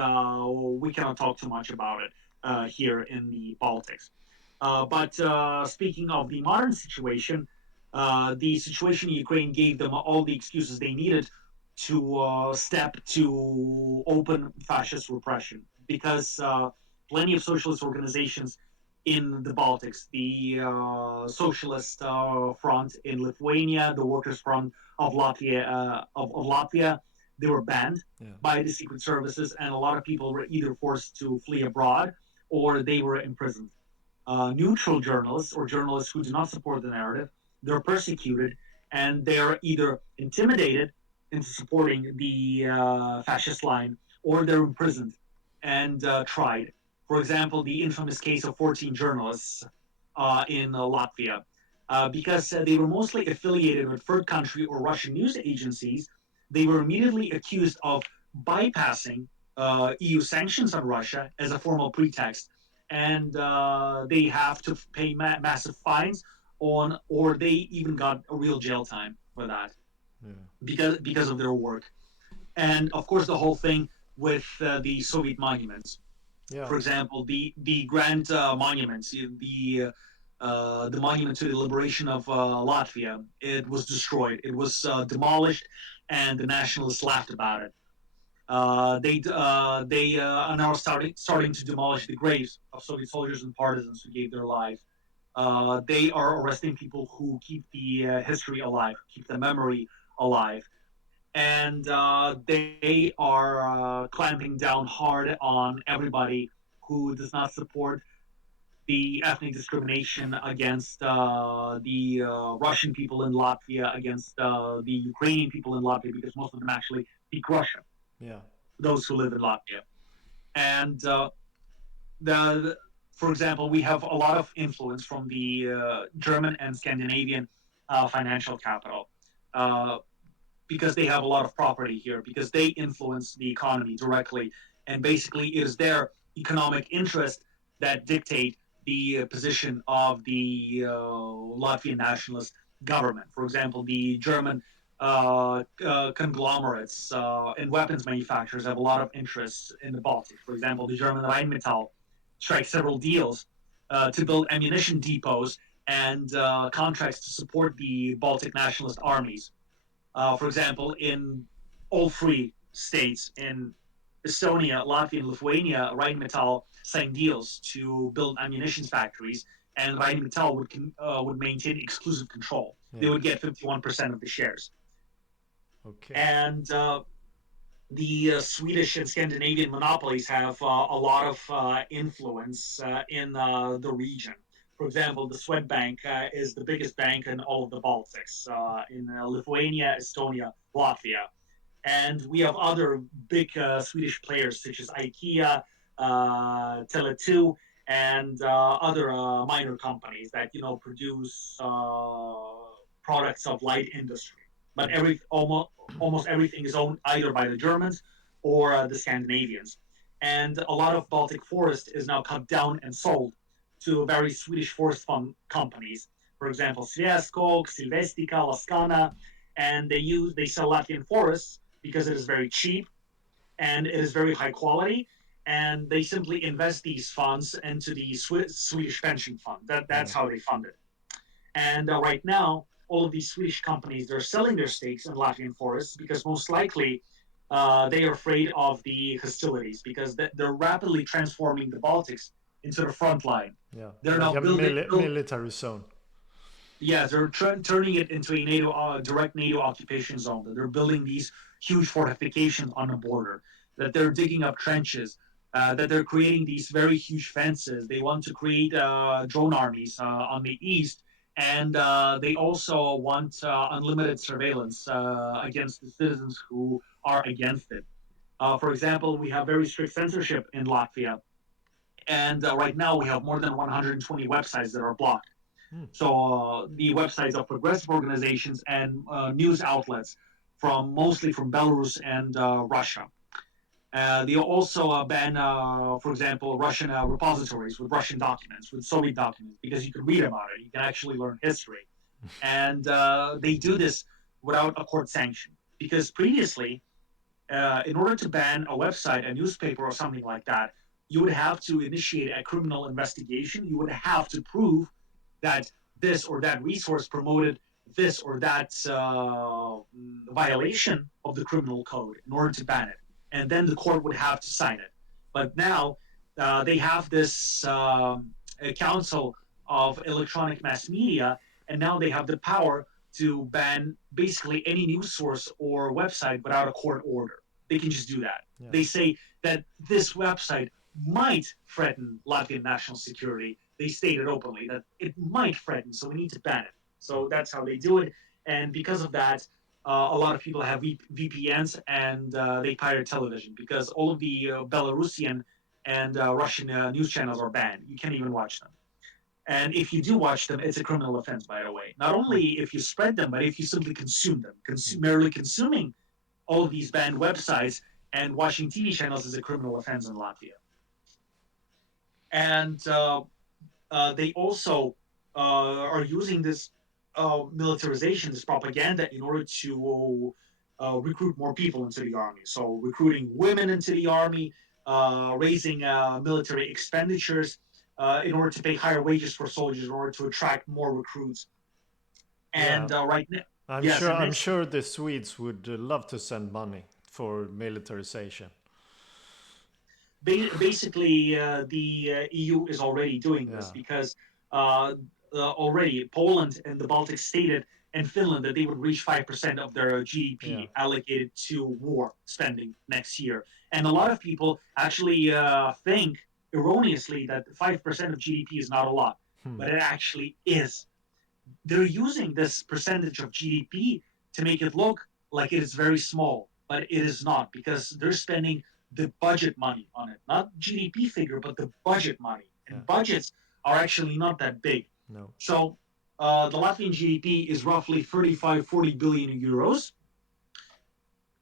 we cannot talk too much about it here in the Baltics. But speaking of the modern situation, the situation in Ukraine gave them all the excuses they needed to step to open fascist repression, because plenty of socialist organizations in the Baltics, the Socialist Front in Lithuania, the Workers' Front of Latvia, they were banned by the secret services, and a lot of people were either forced to flee abroad or they were imprisoned. Neutral journalists, or journalists who do not support the narrative, they're persecuted, and they're either intimidated into supporting the fascist line, or they're imprisoned and tried. For example, the infamous case of 14 journalists in Latvia. Because they were mostly affiliated with third country or Russian news agencies, they were immediately accused of bypassing EU sanctions on Russia as a formal pretext, and they have to pay massive fines or they even got a real jail time for that, because of their work. And of course, the whole thing with the Soviet monuments. For example, the grand monuments, the monument to the liberation of Latvia, it was destroyed. It was demolished, and the nationalists laughed about it. They are now starting to demolish the graves of Soviet soldiers and partisans who gave their lives. They are arresting people who keep the history alive, keep the memory alive, and they are clamping down hard on everybody who does not support the ethnic discrimination against the Russian people in Latvia, against the Ukrainian people in Latvia, because most of them actually speak Russian. Yeah. Those who live in Latvia, and for example, we have a lot of influence from the German and Scandinavian financial capital. Because they have a lot of property here, because they influence the economy directly, and basically it is their economic interest that dictate the position of the Latvian nationalist government. For example, the German conglomerates and weapons manufacturers have a lot of interests in the Baltics. For example, the German Rheinmetall strikes several deals to build ammunition depots and contracts to support the Baltic nationalist armies. For example, in all three states, in Estonia, Latvia, and Lithuania, Rheinmetall signed deals to build ammunition factories, and Rheinmetall would maintain exclusive control. Yeah. They would get 51% of the shares. Okay. And the Swedish and Scandinavian monopolies have a lot of influence in the region. For example, the Sberbank is the biggest bank in all of the Baltics, in Lithuania, Estonia, Latvia. And we have other big Swedish players such as IKEA, Tele2, and other minor companies that produce products of light industry. But almost everything is owned either by the Germans or the Scandinavians. And a lot of Baltic forest is now cut down and sold to various Swedish forest fund companies. For example, Sveaskog, Silvestica, Laskana, and they sell Latvian forests because it is very cheap and it is very high quality. And they simply invest these funds into the Swedish pension fund. That's how they fund it. And right now, all of these Swedish companies, they're selling their stakes in Latvian forests because most likely they are afraid of the hostilities because they're rapidly transforming the Baltics into the front line. Yeah, They're like now a military zone. Yeah, they're turning it into a NATO direct NATO occupation zone. That they're building these huge fortifications on the border. That they're digging up trenches. That they're creating these very huge fences. They want to create drone armies on the east, and they also want unlimited surveillance against the citizens who are against it. For example, we have very strict censorship in Latvia, and right now we have more than 120 websites that are blocked. So the websites of progressive organizations and news outlets mostly from Belarus and Russia. They also ban, for example, Russian repositories with Russian documents, with Soviet documents, because you can read about it. You can actually learn history. And they do this without a court sanction. Because previously, in order to ban a website, a newspaper, or something like that, you would have to initiate a criminal investigation. You would have to prove that this or that resource promoted this or that violation of the criminal code in order to ban it. And then the court would have to sign it. But now they have this council of electronic mass media, and now they have the power to ban basically any news source or website without a court order. They can just do that. Yeah. They say that this website might threaten Latvian national security. They stated openly that it might threaten, so we need to ban it. So that's how they do it. And because of that, a lot of people have VPNs and they pirate television because all of the Belarusian and Russian news channels are banned. You can't even watch them. And if you do watch them, it's a criminal offense, by the way. Not only if you spread them, but if you simply consume them. Merely consuming all of these banned websites and watching TV channels is a criminal offense in Latvia. And they also are using this militarization, this propaganda, in order to recruit more people into the army. So recruiting women into the army, raising military expenditures in order to pay higher wages for soldiers, in order to attract more recruits. And right now, I'm sure the Swedes would love to send money for militarization. Basically, the EU is already doing this because already Poland and the Baltics stated and Finland that they would reach 5% of their GDP allocated to war spending next year. And a lot of people actually think erroneously that 5% of GDP is not a lot, but it actually is. They're using this percentage of GDP to make it look like it is very small, but it is not because they're spending the budget money on it, not GDP figure, but the budget money. And budgets are actually not that big. No. So the Latvian GDP is roughly 40 billion euros.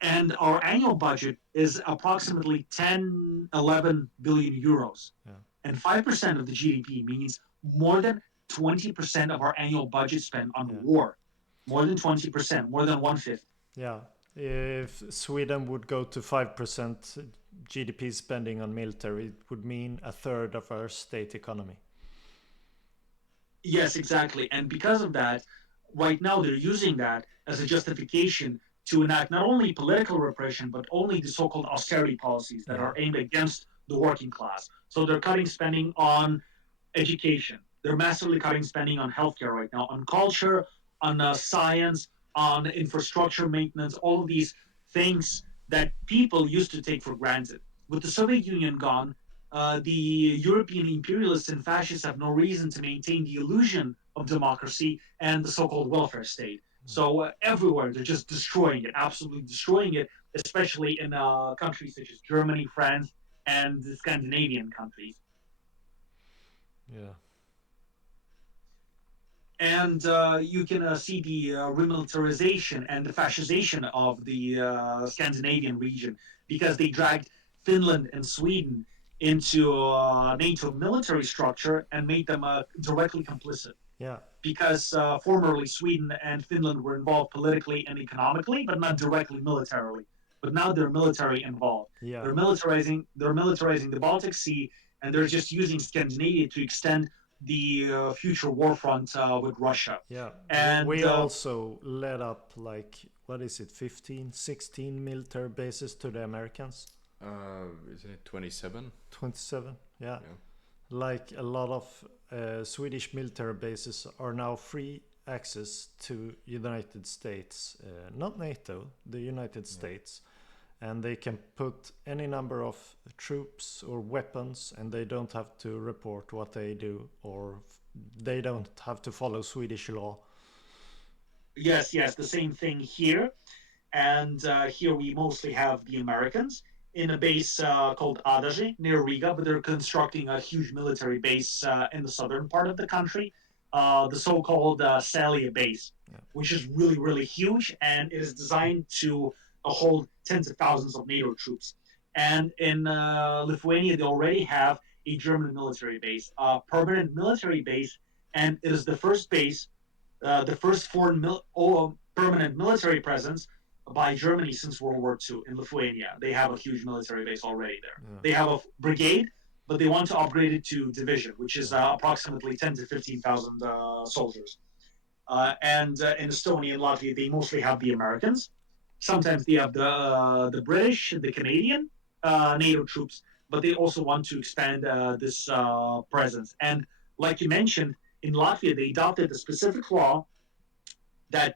And our annual budget is approximately 11 billion euros. Yeah. And 5% of the GDP means more than 20% of our annual budget spent on war. More than 20%, more than 1/5. Yeah. If Sweden would go to 5% GDP spending on military, it would mean a third of our state economy. Yes, exactly. And because of that, right now they're using that as a justification to enact not only political repression, but only the so-called austerity policies that are aimed against the working class. So they're cutting spending on education. They're massively cutting spending on healthcare right now, on culture, on science, on infrastructure maintenance, all of these things that people used to take for granted. With the Soviet Union gone, the European imperialists and fascists have no reason to maintain the illusion of democracy and the so-called welfare state. So everywhere they're just destroying it, absolutely destroying it, especially in countries such as Germany, France, and the Scandinavian countries. Yeah. And you can see the remilitarization and the fascization of the Scandinavian region because they dragged Finland and Sweden into NATO military structure and made them directly complicit. Yeah. Because formerly Sweden and Finland were involved politically and economically, but not directly militarily. But now they're military involved. Yeah. They're militarizing the Baltic Sea, and they're just using Scandinavia to extend the future war front with Russia. Yeah. And We also led up like, what is it, 15, 16 military bases to the Americans? Isn't it 27? 27, yeah. Yeah. Like a lot of Swedish military bases are now free access to United States, not NATO, the United States, and they can put any number of troops or weapons, and they don't have to report what they do, or they don't have to follow Swedish law. yes, the same thing here. And here we mostly have the Americans in a base called Adaji near Riga, but they're constructing a huge military base in the southern part of the country, the so-called Salia base, which is really, really huge, and it is designed to hold tens of thousands of NATO troops. And in Lithuania, they already have a German military base, a permanent military base, and it is the first foreign permanent military presence by Germany since World War II in Lithuania. They have a huge military base already there. Yeah. They have a brigade, but they want to upgrade it to division, which is approximately 10 to 15,000 soldiers. And in Estonia and Latvia, they mostly have the Americans. Sometimes they have the British, the Canadian NATO troops, but they also want to expand this presence. And like you mentioned, in Latvia, they adopted a specific law that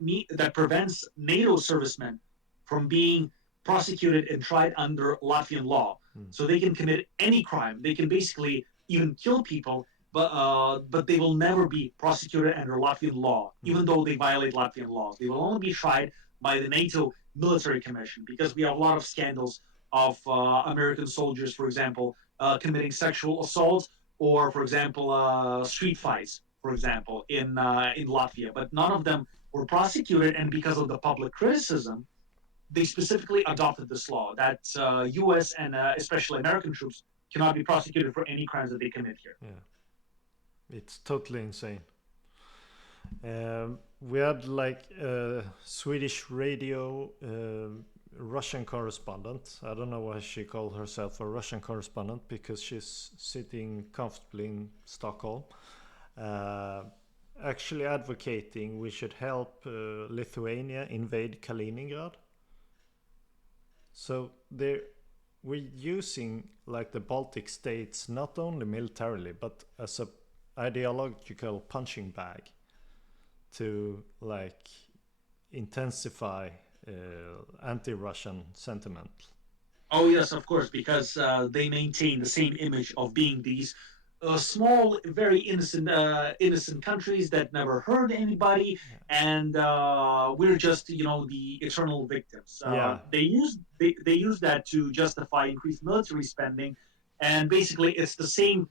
prevents NATO servicemen from being prosecuted and tried under Latvian law. So they can commit any crime. They can basically even kill people, but they will never be prosecuted under Latvian law, even though they violate Latvian laws. They will only be tried by the NATO Military Commission because we have a lot of scandals of American soldiers, for example, committing sexual assaults or, for example, street fights, for example, in Latvia. But none of them were prosecuted, and because of the public criticism, they specifically adopted this law that U.S. and especially American troops cannot be prosecuted for any crimes that they commit here. Yeah, it's totally insane. We had like a Swedish radio Russian correspondent. I don't know why she called herself a Russian correspondent because she's sitting comfortably in Stockholm. Actually advocating we should help Lithuania invade Kaliningrad. So we're using like the Baltic states not only militarily but as a ideological punching bag to like intensify anti-Russian sentiment. Oh yes, of course, because they maintain the same image of being these small, very innocent countries that never hurt anybody, and we're just the eternal victims. They use that to justify increased military spending, and basically it's the same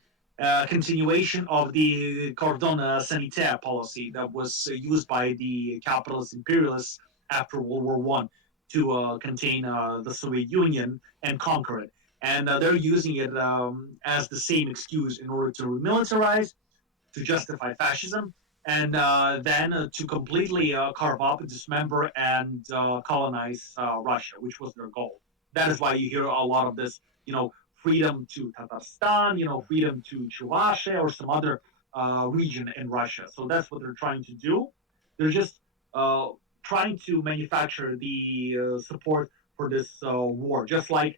continuation of the cordon sanitaire policy that was used by the capitalist imperialists after World War One to contain the Soviet Union and conquer it. And they're using it as the same excuse in order to remilitarize, to justify fascism, and then to completely carve up, dismember, and colonize Russia, which was their goal. That is why you hear a lot of this, freedom to Tatarstan, freedom to Chuvashe or some other region in Russia. So that's what they're trying to do. They're just trying to manufacture the support for this war, just like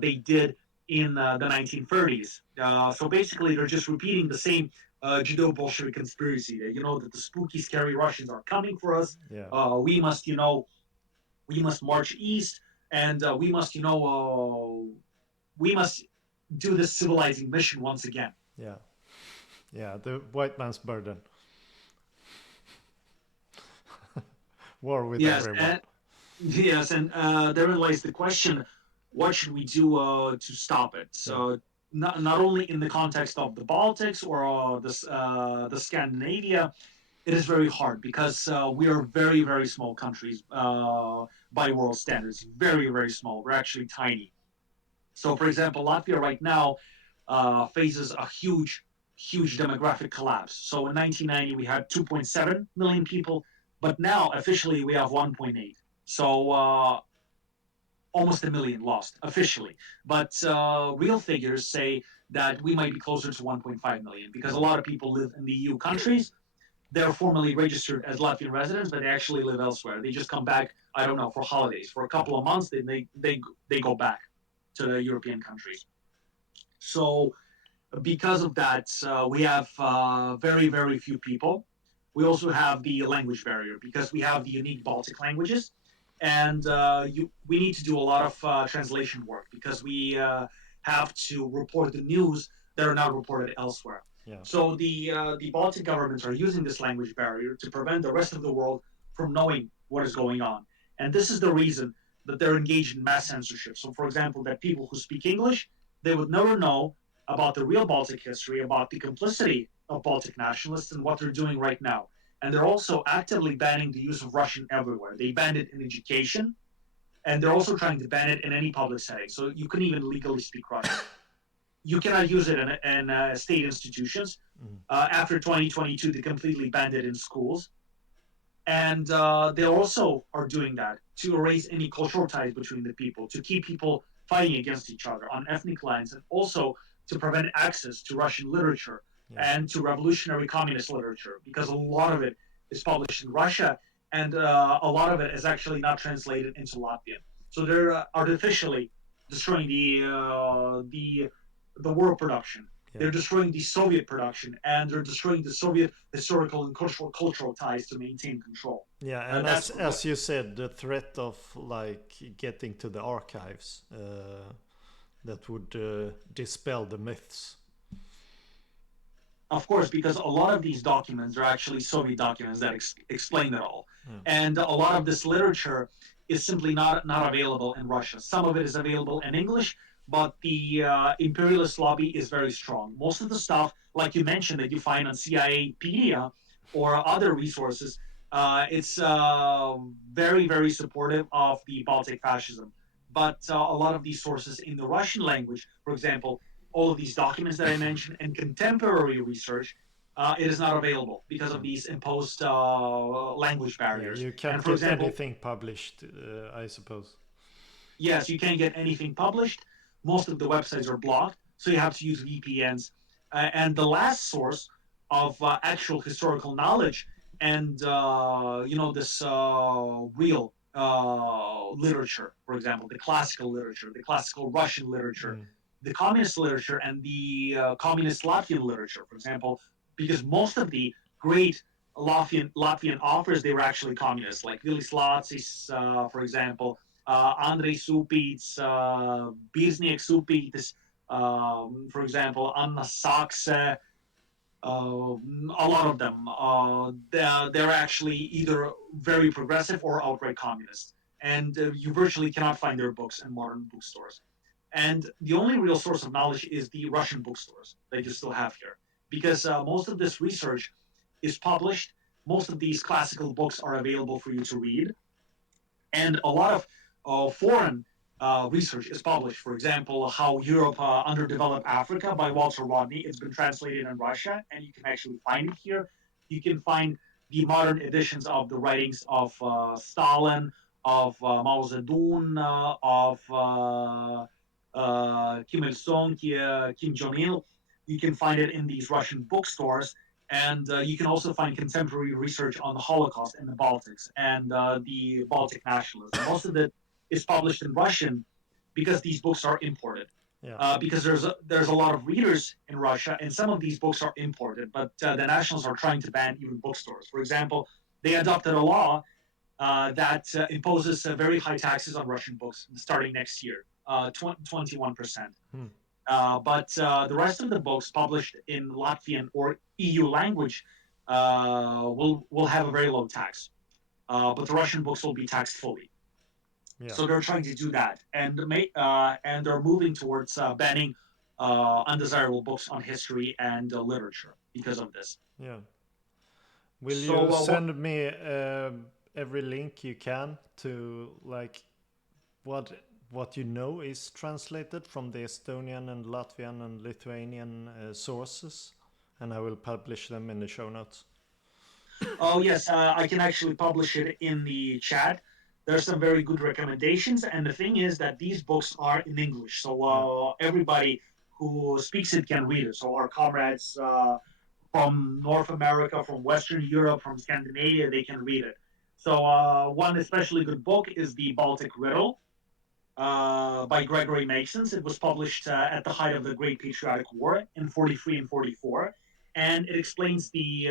they did in the 1930s. So basically, they're just repeating the same Judo-Bolshevik conspiracy. That the spooky, scary Russians are coming for us. Yeah. We must march east, and we must do this civilizing mission once again. Yeah. Yeah, the white man's burden. War with Yes, everyone. and yes, and therein lies the question: what should we do to stop it? So not only in the context of the Baltics or the Scandinavia, it is very hard because we are very very small countries by world standards. Very very small. We're actually tiny. So, for example, Latvia right now faces a huge demographic collapse. So in 1990 we had 2.7 million people, but now officially we have 1.8. So almost a million lost officially. But real figures say that we might be closer to 1.5 million because a lot of people live in the EU countries. They're formally registered as Latvian residents, but they actually live elsewhere. They just come back, I don't know, for holidays for a couple of months. Then they go back to the European countries. So because of that, we have very, very few people. We also have the language barrier because we have the unique Baltic languages, and we need to do a lot of translation work because we have to report the news that are not reported elsewhere. Yeah. So the Baltic governments are using this language barrier to prevent the rest of the world from knowing what is going on, and this is the reason that they're engaged in mass censorship. So, for example, that people who speak English, they would never know about the real Baltic history, about the complicity of Baltic nationalists and what they're doing right now. And they're also actively banning the use of Russian everywhere. They banned it in education, and they're also trying to ban it in any public setting. So you can even legally speak Russian. You cannot use it in state institutions. After 2022, they completely banned it in schools. And they also are doing that to erase any cultural ties between the people, to keep people fighting against each other on ethnic lines, and also to prevent access to Russian literature and to revolutionary communist literature, because a lot of it is published in Russia, and a lot of it is actually not translated into Latvian. So they're artificially destroying the world production. They're destroying the Soviet production, and they're destroying the Soviet historical and cultural ties to maintain control. Yeah, and That's as you said, the threat of like getting to the archives that would dispel the myths. Of course, because a lot of these documents are actually Soviet documents that explain it all, and a lot of this literature is simply not available in Russia. Some of it is available in English, but the imperialist lobby is very strong. Most of the stuff, like you mentioned, that you find on CIApedia or other resources, it's very very supportive of the Baltic fascism. But a lot of these sources in the Russian language, for example, all of these documents that I mentioned and contemporary research, it is not available because of these imposed language barriers. Yeah, you can't And for get example, anything published, I suppose. yes, you can't get anything published. Most of the websites are blocked, so you have to use VPNs. And the last source of actual historical knowledge and this real literature, for example, the classical literature, the classical Russian literature, the communist literature, and the communist Latvian literature, for example, because most of the great Latvian authors, they were actually communists, like Vilis Lācis, for example, Andrejs Upīts, Birznieks Upītis, for example, Anna Sakse, a lot of them, they're actually either very progressive or outright communist. And you virtually cannot find their books in modern bookstores. And the only real source of knowledge is the Russian bookstores that you still have here. Because most of this research is published, most of these classical books are available for you to read, and a lot of foreign research is published. For example, How Europe Underdeveloped Africa by Walter Rodney. It's been translated in Russia, and you can actually find it here. You can find the modern editions of the writings of Stalin, of Mao Zedong, of Kim Il Sung, Kim Jong Il. You can find it in these Russian bookstores, and you can also find contemporary research on the Holocaust in the Baltics and the Baltic nationalism. Most of it is published in Russian because these books are imported. Because there's a lot of readers in Russia, and some of these books are imported, but the nationals are trying to ban even bookstores. For example, they adopted a law that imposes very high taxes on Russian books starting next year, 21%. But the rest of the books published in Latvian or EU language will have a very low tax. But the Russian books will be taxed fully. Yeah. So they're trying to do that, and they're moving towards banning undesirable books on history and literature because of this. Yeah. Will you So send me every link you can to like what what you know is translated from the Estonian and Latvian and Lithuanian sources, and I will publish them in the show notes. Oh yes, I can actually publish it in the chat. There's some very good recommendations, and the thing is that these books are in English, so everybody who speaks it can read it. So our comrades from North America, from Western Europe, from Scandinavia, they can read it. So one especially good book is the Baltic Riddle by Gregory Masons. It was published at the height of the Great Patriotic War in 43 and 44. And it explains the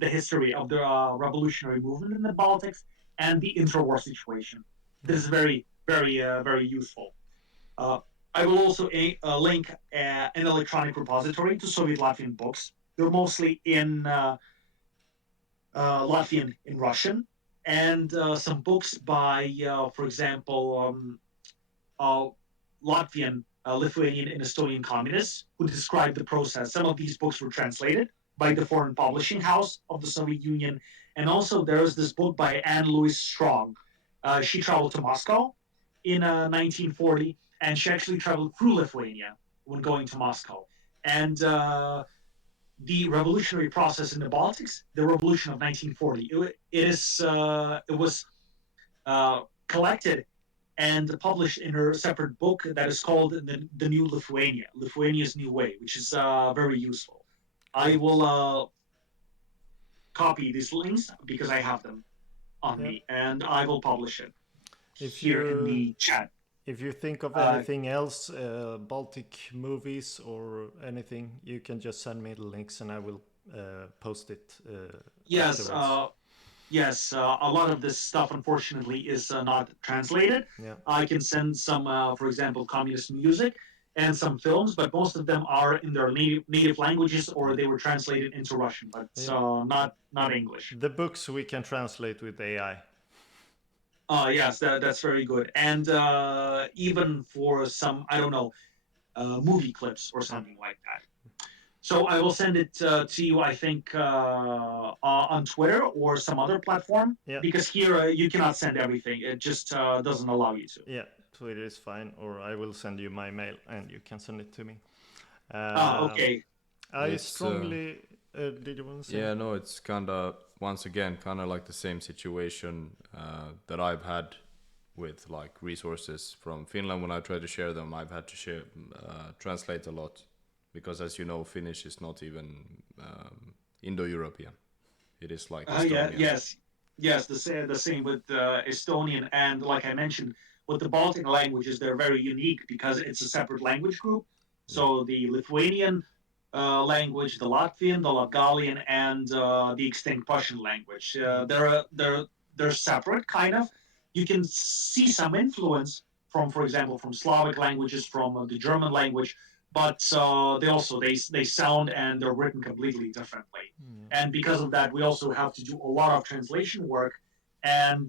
history of the revolutionary movement in the Baltics and the interwar situation. This is very useful. Uh, I will also link an electronic repository to Soviet Latvian books. They're mostly in Latvian in Russian, and some books by, for example, uh, Latvian, Lithuanian, and Estonian communists who described the process. Some of these books were translated by the Foreign Publishing House of the Soviet Union. And also, there is this book by Anne Louise Strong. She traveled to Moscow in 1940, and she actually traveled through Lithuania when going to Moscow. And the revolutionary process in the Baltics, the revolution of 1940, it was collected and published in her separate book that is called the New Lithuania, Lithuania's New Way, which is very useful. I will copy these links because I have them on Yeah. me, and I will publish it If here in you the chat. if you think of Uh, anything else, Baltic movies or anything, you can just send me the links and I will post it yes, afterwards. yes, a lot of this stuff, unfortunately, is not translated. Yeah. I can send some, for example, communist music and some films, but most of them are in their native languages or they were translated into Russian, but Yeah. not English. The books we can translate with AI. Yes, that's very good. And even for some, I don't know, movie clips or Yeah. something like that. So I will send it to you, I think, on Twitter or some other platform, Yeah. because here you cannot send everything. It just doesn't allow you to. Yeah. Twitter is fine, or I will send you my mail and you can send it to me. Okay. I It's strongly. Did you want to say? yeah, no, it's kind of once again kind of like the same situation that I've had with like resources from Finland. When I try to share them, I've had to translate a lot because, as you know, Finnish is not even Indo-European. It is like Yeah. Estonian. Yes. The same with Estonian, and like I mentioned, with the Baltic languages, they're very unique because it's a separate language group. Yeah. So the Lithuanian language, the Latvian, the Latgalian, and the extinct Prussian language. They're separate, kind of. You can see some influence from, for example, from Slavic languages, from the German language, but they sound and they're written completely differently. And because of that, we also have to do a lot of translation work. And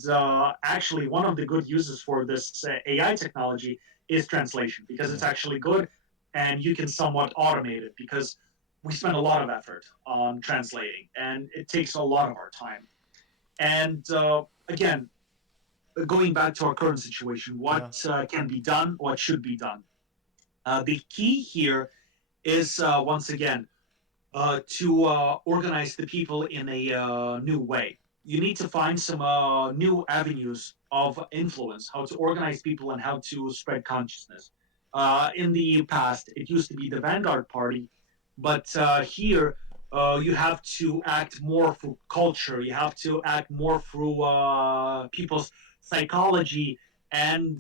actually, one of the good uses for this AI technology is translation because it's actually good and you can somewhat automate it because we spend a lot of effort on translating and it takes a lot of our time. And again, going back to our current situation, what can be done, what should be done? The key here is once again to organize the people in a new way. You need to find some new avenues of influence, how to organize people and how to spread consciousness. In the past, it used to be the Vanguard Party, but here you have to act more through culture. You have to act more through people's psychology and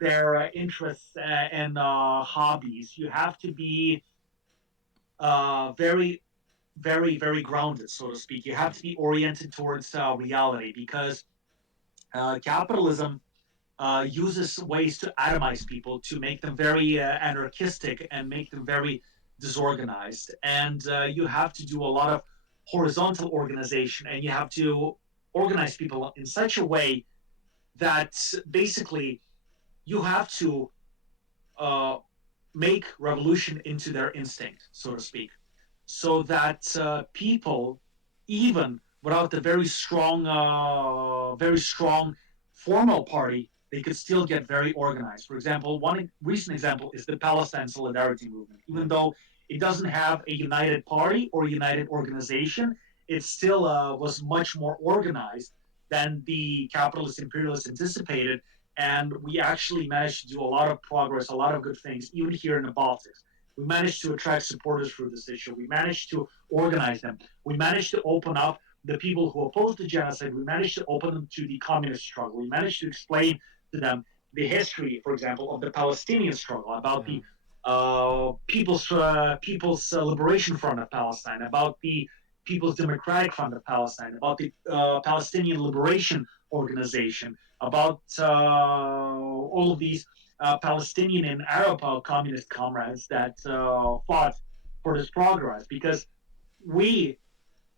their interests and hobbies. You have to be very grounded, so to speak. You have to be oriented towards reality because capitalism uses ways to atomize people, to make them very anarchistic and make them very disorganized. And you have to do a lot of horizontal organization, and you have to organize people in such a way that basically you have to uh, make revolution into their instinct, so to speak, so that people, even without the very strong formal party, they could still get very organized. For example, one recent example is the Palestine Solidarity Movement. Even though it doesn't have a united party or a united organization, it still was much more organized than the capitalist imperialists anticipated. And we actually managed to do a lot of progress, a lot of good things, even here in the Baltics. We managed to attract supporters for this issue. We managed to organize them. We managed to open up the people who opposed the genocide. We managed to open them to the communist struggle. We managed to explain to them the history, for example, of the Palestinian struggle, about the People's Liberation Front of Palestine, about the People's Democratic Front of Palestine, about the Palestinian Liberation Organization, about all of these Palestinian and Arab communist comrades that fought for this progress, because we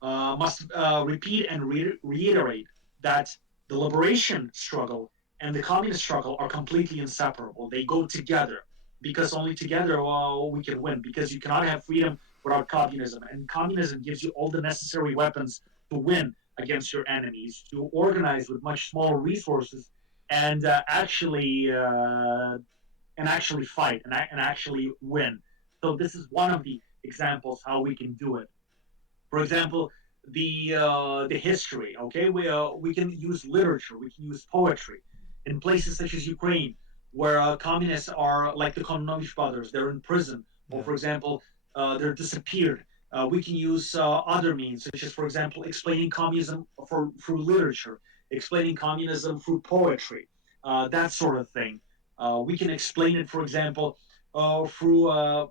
must repeat and reiterate that the liberation struggle and the communist struggle are completely inseparable. They go together, because only together we can win, because you cannot have freedom without communism. And communism gives you all the necessary weapons to win against your enemies, to organize with much smaller resources and actually fight and actually win. So this is one of the examples how we can do it. For example, the history. Okay, we can use literature, we can use poetry in places such as Ukraine, where communists are like the Kononovich brothers. They're in prison, or for example, they're disappeared. We can use other means, such as, for example, explaining communism through literature, explaining communism through poetry, that sort of thing. We can explain it, for example, through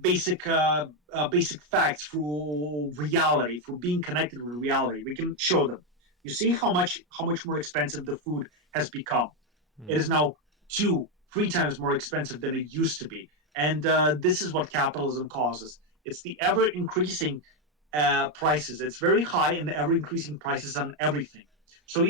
basic facts, through reality, through being connected with reality. We can show them. You see how much more expensive the food has become. It is now 2, 3 times more expensive than it used to be, and this is what capitalism causes. It's the ever increasing prices. It's very high, and the ever increasing prices on everything. So,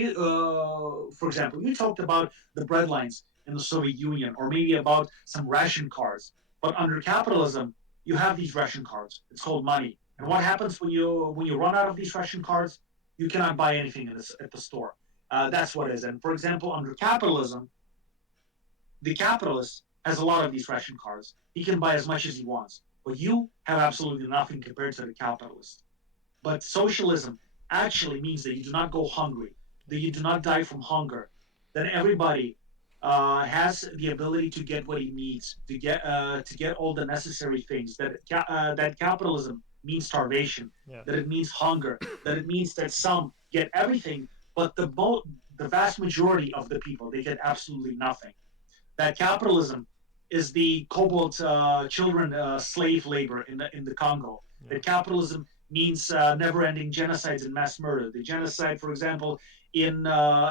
for example, you talked about the breadlines in the Soviet Union, or maybe about some ration cards. But under capitalism, you have these ration cards. It's called money. And what happens when you run out of these ration cards? You cannot buy anything at the store. That's what it is. And for example, under capitalism, the capitalist has a lot of these ration cards. He can buy as much as he wants, but you have absolutely nothing compared to the capitalist. But socialism actually means that you do not go hungry, that you do not die from hunger, that everybody has the ability to get what he needs, to get all the necessary things. That capitalism means starvation, that it means hunger, that it means that some get everything, but the vast majority of the people, they get absolutely nothing. That capitalism is the cobalt children slave labor in the Congo. That capitalism means never-ending genocides and mass murder. The genocide, for example, in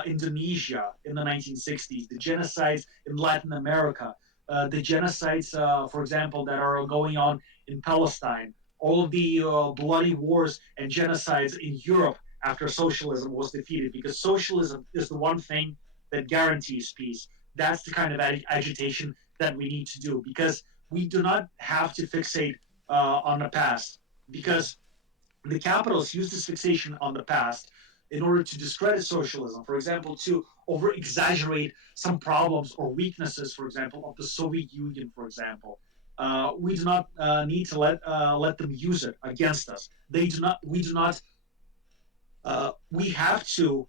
Indonesia in the 1960s, the genocides in Latin America, the genocides, for example, that are going on in Palestine, all of the bloody wars and genocides in Europe after socialism was defeated, because socialism is the one thing that guarantees peace. That's the kind of agitation that we need to do, because we do not have to fixate on the past, because the capitalists use this fixation on the past in order to discredit socialism. For example, to over exaggerate some problems or weaknesses, for example, of the Soviet Union, for example. We do not need to let them use it against us. They do not. We do not. We have to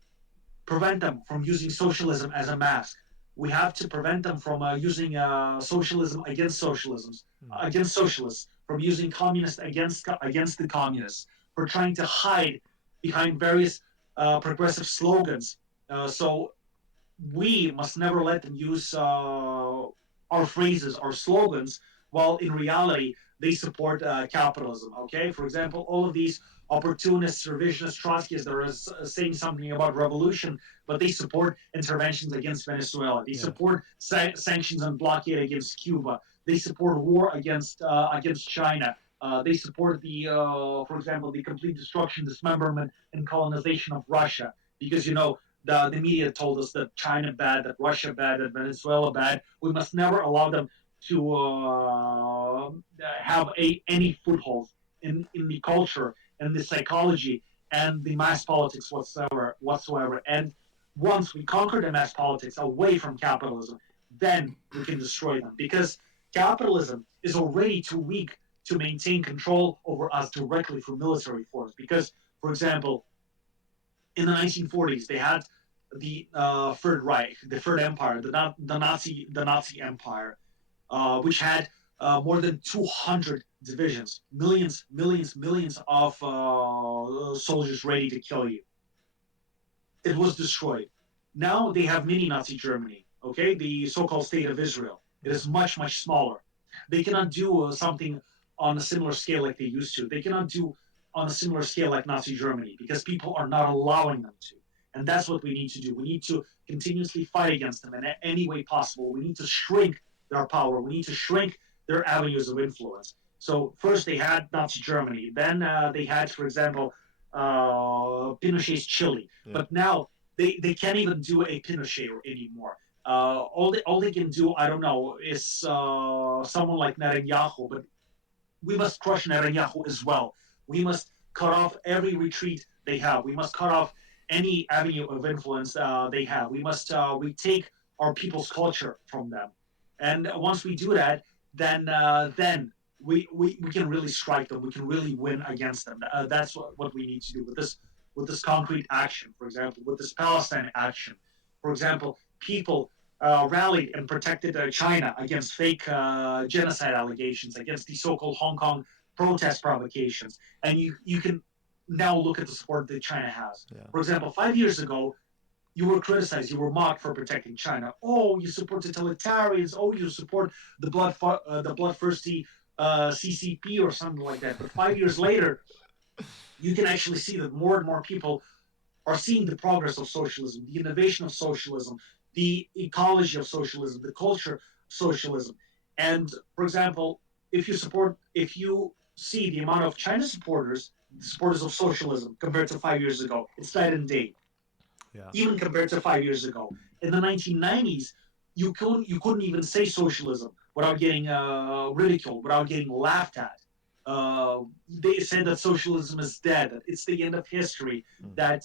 prevent them from using socialism as a mask. We have to prevent them from using socialism against socialists, from using communists against the communists, for trying to hide behind various progressive slogans. So we must never let them use our phrases, our slogans, while in reality they support capitalism. Okay, for example, all of these opportunists, revisionists, Trotskyists that are saying something about revolution, but they support interventions against Venezuela. They support sanctions and blockade against Cuba. They support war against China. They support for example, the complete destruction, dismemberment, and colonization of Russia. Because the media told us that China bad, that Russia bad, that Venezuela bad. We must never allow them to have any footholds in the culture and the psychology and the mass politics whatsoever. And once we conquer the mass politics away from capitalism, then we can destroy them, because capitalism is already too weak to maintain control over us directly through military force. Because, for example, in the 1940s, they had the Third Reich, the Third Empire, the Nazi Empire, which had more than 200 divisions, millions of soldiers ready to kill you. It was destroyed. Now they have mini Nazi Germany, okay, the so-called state of Israel. It is much smaller. They cannot do something on a similar scale like they used to. They cannot do on a similar scale like Nazi Germany, because people are not allowing them to. And that's what we need to do. We need to continuously fight against them in any way possible. We need to shrink their power. We need to shrink their avenues of influence. So first they had Nazi Germany. Then they had, for example, Pinochet's Chile. Yeah. But now they can't even do a Pinochet anymore. All they can do, I don't know, is someone like Netanyahu. But we must crush Netanyahu as well. We must cut off every retreat they have. We must cut off any avenue of influence they have. We must retake our people's culture from them. And once we do that, then we can really strike them. We can really win against them. That's what we need to do with this concrete action. For example, with this Palestine action. For example, people rallied and protected China against fake genocide allegations, against the so-called Hong Kong protest provocations. And you can now look at the support that China has. Yeah. For example, 5 years ago, you were criticized, you were mocked for protecting China. Oh, you support totalitarians. Oh, you support the bloodthirsty CCP or something like that. But 5 years later, you can actually see that more and more people are seeing the progress of socialism, the innovation of socialism, the ecology of socialism, the culture of socialism. And for example, if you see the amount of China supporters of socialism compared to 5 years ago, it's night and day. Yeah. Even compared to 5 years ago. In the 1990s, you couldn't even say socialism without getting ridiculed, without getting laughed at. They said that socialism is dead, that it's the end of history, that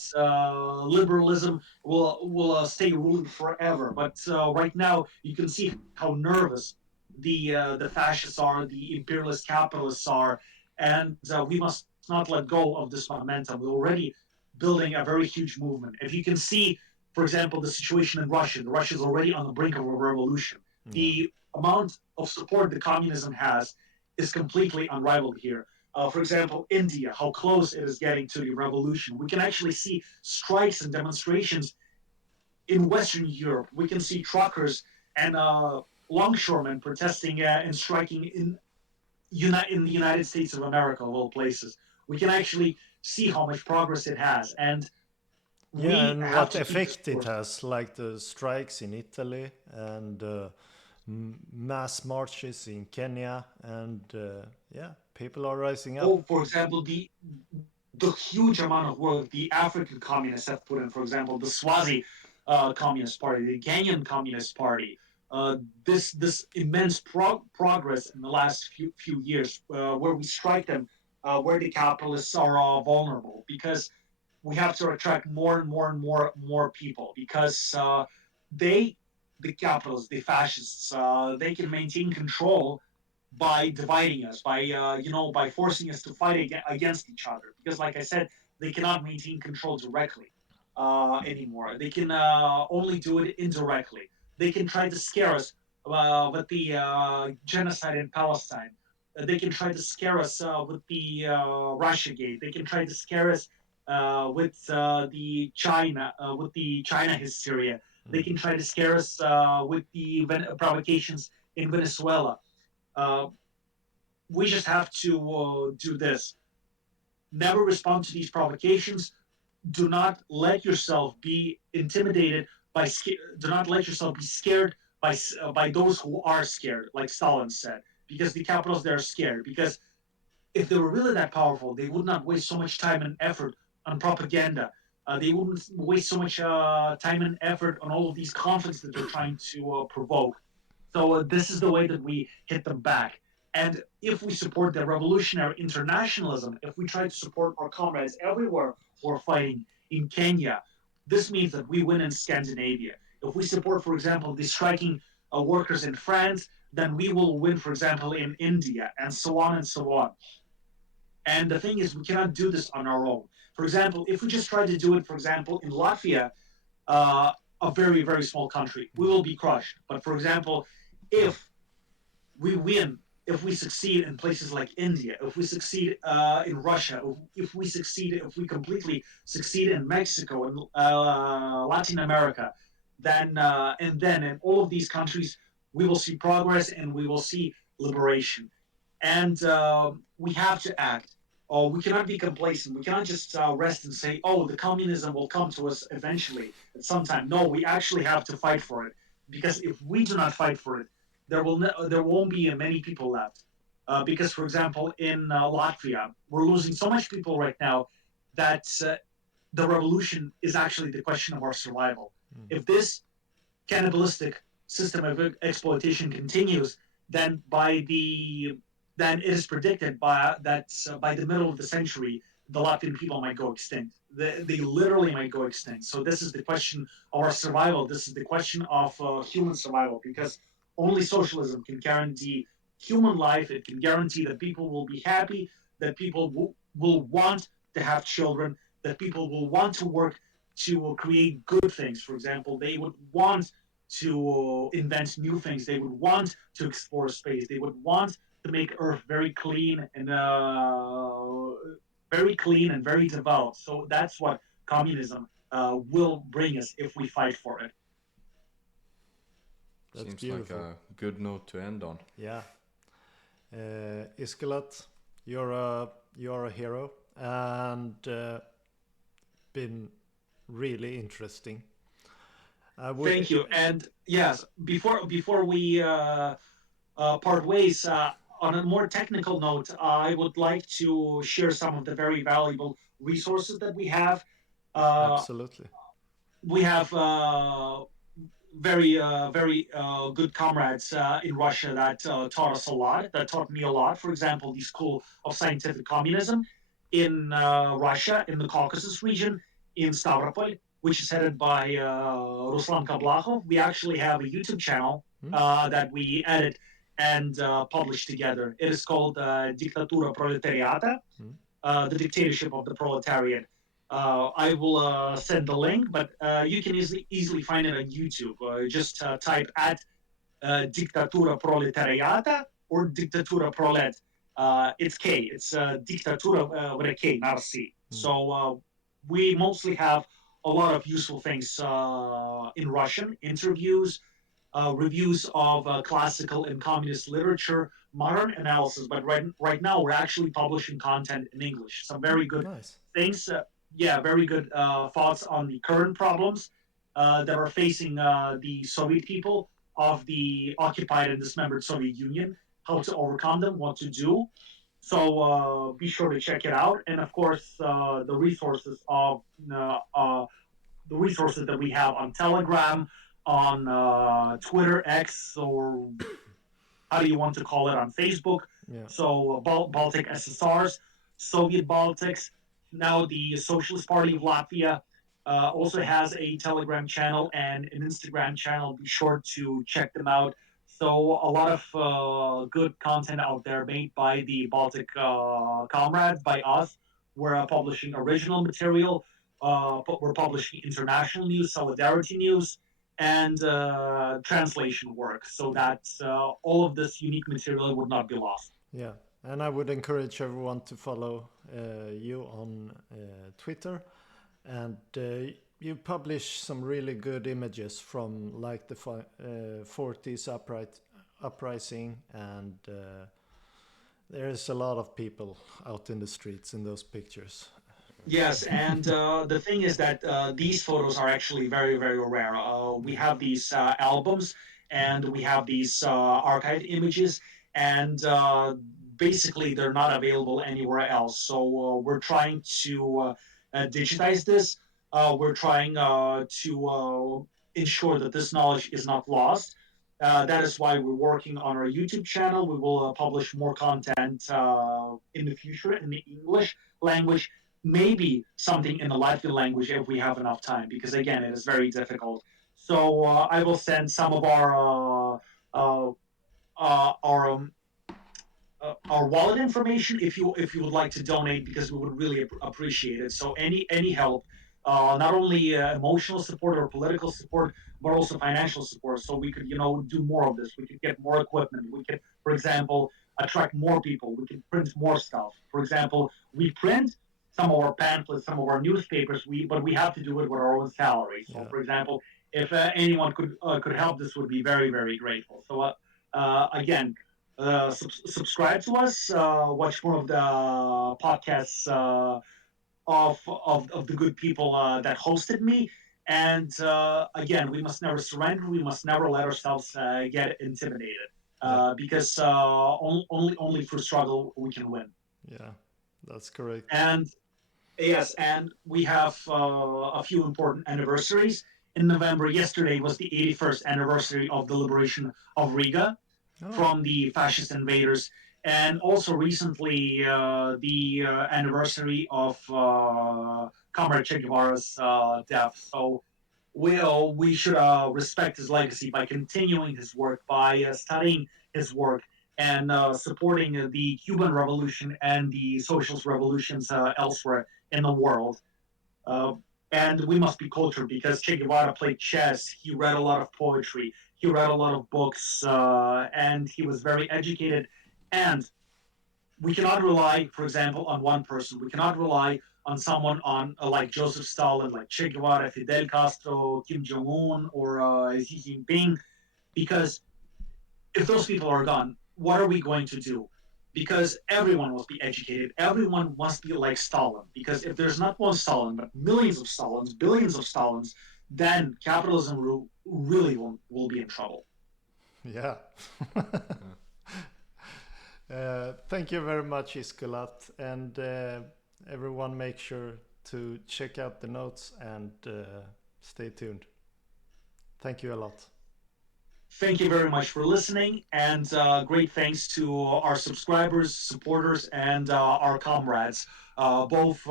liberalism will stay ruling forever. But right now, you can see how nervous the fascists are, the imperialist capitalists are, and we must not let go of this momentum. We're already building a very huge movement. If you can see, for example, the situation in Russia, Russia is already on the brink of a revolution. Yeah. The amount of support that communism has is completely unrivaled here. For example, India, how close it is getting to the revolution. We can actually see strikes and demonstrations in Western Europe. We can see truckers and longshoremen protesting and striking in the United States of America, of all places. We can actually see how much progress it has. And and what effect it has, like the strikes in Italy and mass marches in Kenya, and people are rising up. Oh, for example, the huge amount of work the African communists have put in. For example, the Swazi Communist Party, the Kenyan Communist Party. This immense progress in the last few years, where we strike them, where the capitalists are vulnerable, because we have to attract more and more people, because the capitalists, the fascists, they can maintain control by dividing us, by forcing us to fight against each other. Because, like I said, they cannot maintain control directly anymore. They can only do it indirectly. They can try to scare us with the genocide in Palestine. They can try to scare us with the Russiagate. They can try to scare us with the China hysteria. They can try to scare us with the provocations in Venezuela. we just have to do this. Never respond to these provocations. Do not let yourself be intimidated by. Do not let yourself be scared by those who are scared, like Stalin said, because the capitals they're scared. Because if they were really that powerful, they would not waste so much time and effort on propaganda. They wouldn't waste so much time and effort on all of these conflicts that they're trying to provoke. So this is the way that we hit them back. And if we support the revolutionary internationalism, if we try to support our comrades everywhere who are fighting in Kenya, this means that we win in Scandinavia. If we support, for example, the striking workers in France, then we will win, for example, in India, and so on and so on. And the thing is, we cannot do this on our own. For example, if we just try to do it, for example, in Latvia, uh, a very, very small country, we will be crushed. But for example, if we win, if we succeed in places like India, if we succeed in Russia, if we completely succeed in Mexico and Latin America, then in all of these countries, we will see progress and we will see liberation. And we have to act. Oh, we cannot be complacent. We cannot just rest and say, "Oh, the communism will come to us eventually at some time." No, we actually have to fight for it, because if we do not fight for it, there won't be many people left. Because, for example, in Latvia, we're losing so much people right now that the revolution is actually the question of our survival. If this cannibalistic system of exploitation continues, then then it is predicted that by the middle of the century, the Latvian people might go extinct. They literally might go extinct. So this is the question of our survival. This is the question of human survival, because only socialism can guarantee human life. It can guarantee that people will be happy, that people will want to have children, that people will want to work to create good things. For example, they would want to invent new things. They would want to explore space. They would want to make Earth very clean and very developed. So that's what communism will bring us if we fight for it. That's Seems beautiful. like a good note to end on. Yeah. Iskolat, you're a hero, and been really interesting. Thank you. And yes, before we part ways, on a more technical note, I would like to share some of the very valuable resources that we have. Absolutely. We have very good comrades in Russia that taught us a lot, that taught me a lot. For example, the School of Scientific Communism in Russia, in the Caucasus region, in Stavropol, which is headed by Ruslan Kablakov. We actually have a YouTube channel that we edit and publish together. It is called Diktatura Proletariata, the dictatorship of the proletariat. I will send the link, but you can easily find it on YouTube. Just type at Diktatura Proletariata or Diktatura Prolet. It's K. It's Diktatura with a K, not a C. So we mostly have a lot of useful things in Russian, interviews, reviews of classical and communist literature, modern analysis. But right now, we're actually publishing content in English. Some very good things. Yeah, very good thoughts on the current problems that are facing the Soviet people of the occupied and dismembered Soviet Union, how to overcome them, what to do. So be sure to check it out, and of course, the resources that we have on Telegram, on Twitter, X, or how do you want to call it, on Facebook. Yeah. So Baltic SSRs, Soviet Baltics. Now the Socialist Party of Latvia also has a Telegram channel and an Instagram channel. Be sure to check them out. So a lot of good content out there made by the Baltic comrades, by us. We're publishing original material. But we're publishing international news, solidarity news, and translation work, so that all of this unique material would not be lost. Yeah, and I would encourage everyone to follow you on Twitter, and you publish some really good images from like the 40s uprising, and There's a lot of people out in the streets in those pictures. Yes, and the thing is that these photos are actually very, very rare. We have these albums and we have these archived images, and basically they're not available anywhere else. So we're trying to digitize this. We're trying to ensure that this knowledge is not lost. That is why we're working on our YouTube channel. We will publish more content in the future in the English language, maybe something in the Latvian language if we have enough time, because again, it is very difficult. So I will send some of uh, our our wallet information if you would like to donate, because we would really appreciate it. So any help, not only emotional support or political support, but also financial support, so we could do more of this. We could get more equipment. We could, for example, attract more people. We could print more stuff. For example, we print some of our pamphlets, some of our newspapers. But we have to do it with our own salary. So, Yeah. for example, if anyone could help, this would be very, very grateful. So again, subscribe to us, watch more of the podcasts of the good people that hosted me. And again, we must never surrender. We must never let ourselves get intimidated, because only through struggle we can win. Yeah, that's correct. And yes, and we have a few important anniversaries. In November, yesterday was the 81st anniversary of the liberation of Riga from the fascist invaders, and also recently the anniversary of Comrade Che Guevara's death. So we should respect his legacy by continuing his work, by studying his work, and supporting the Cuban Revolution and the socialist revolutions elsewhere in the world. Uh, and we must be cultured, because Che Guevara played chess. He read a lot of poetry. He read a lot of books, and he was very educated. And we cannot rely, for example, on one person. We cannot rely on someone like Joseph Stalin, like Che Guevara, Fidel Castro, Kim Jong Un, or Xi Jinping, because if those people are gone, what are we going to do? Because everyone must be educated. Everyone must be like Stalin. Because if there's not one Stalin, but millions of Stalins, billions of Stalins, then capitalism really will be in trouble. Yeah. Thank you very much, Iskolat. And everyone, make sure to check out the notes and stay tuned. Thank you a lot. Thank you very much for listening, and great thanks to our subscribers, supporters, and our comrades, both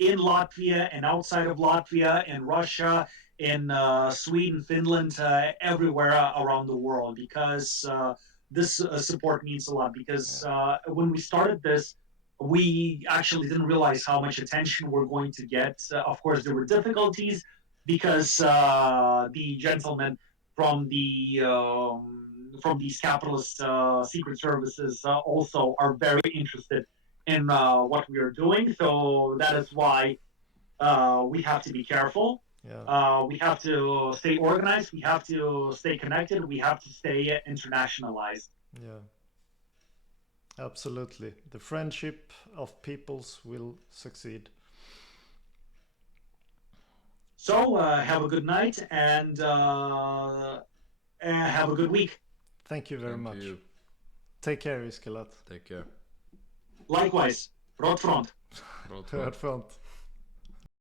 in Latvia and outside of Latvia, in Russia, in Sweden, Finland, everywhere around the world, because this support means a lot. Because when we started this, we actually didn't realize how much attention we're going to get. Of course, there were difficulties, because the gentleman from these capitalist secret services also are very interested in what we are doing. So that is why we have to be careful. Yeah. We have to stay organized. We have to stay connected. We have to stay internationalized. Yeah. Absolutely. The friendship of peoples will succeed. So have a good night, and have a good week. Thank you very Same to much. you. Take care, Iskolat. Take care. Likewise, Rot Front. Roll Röd front.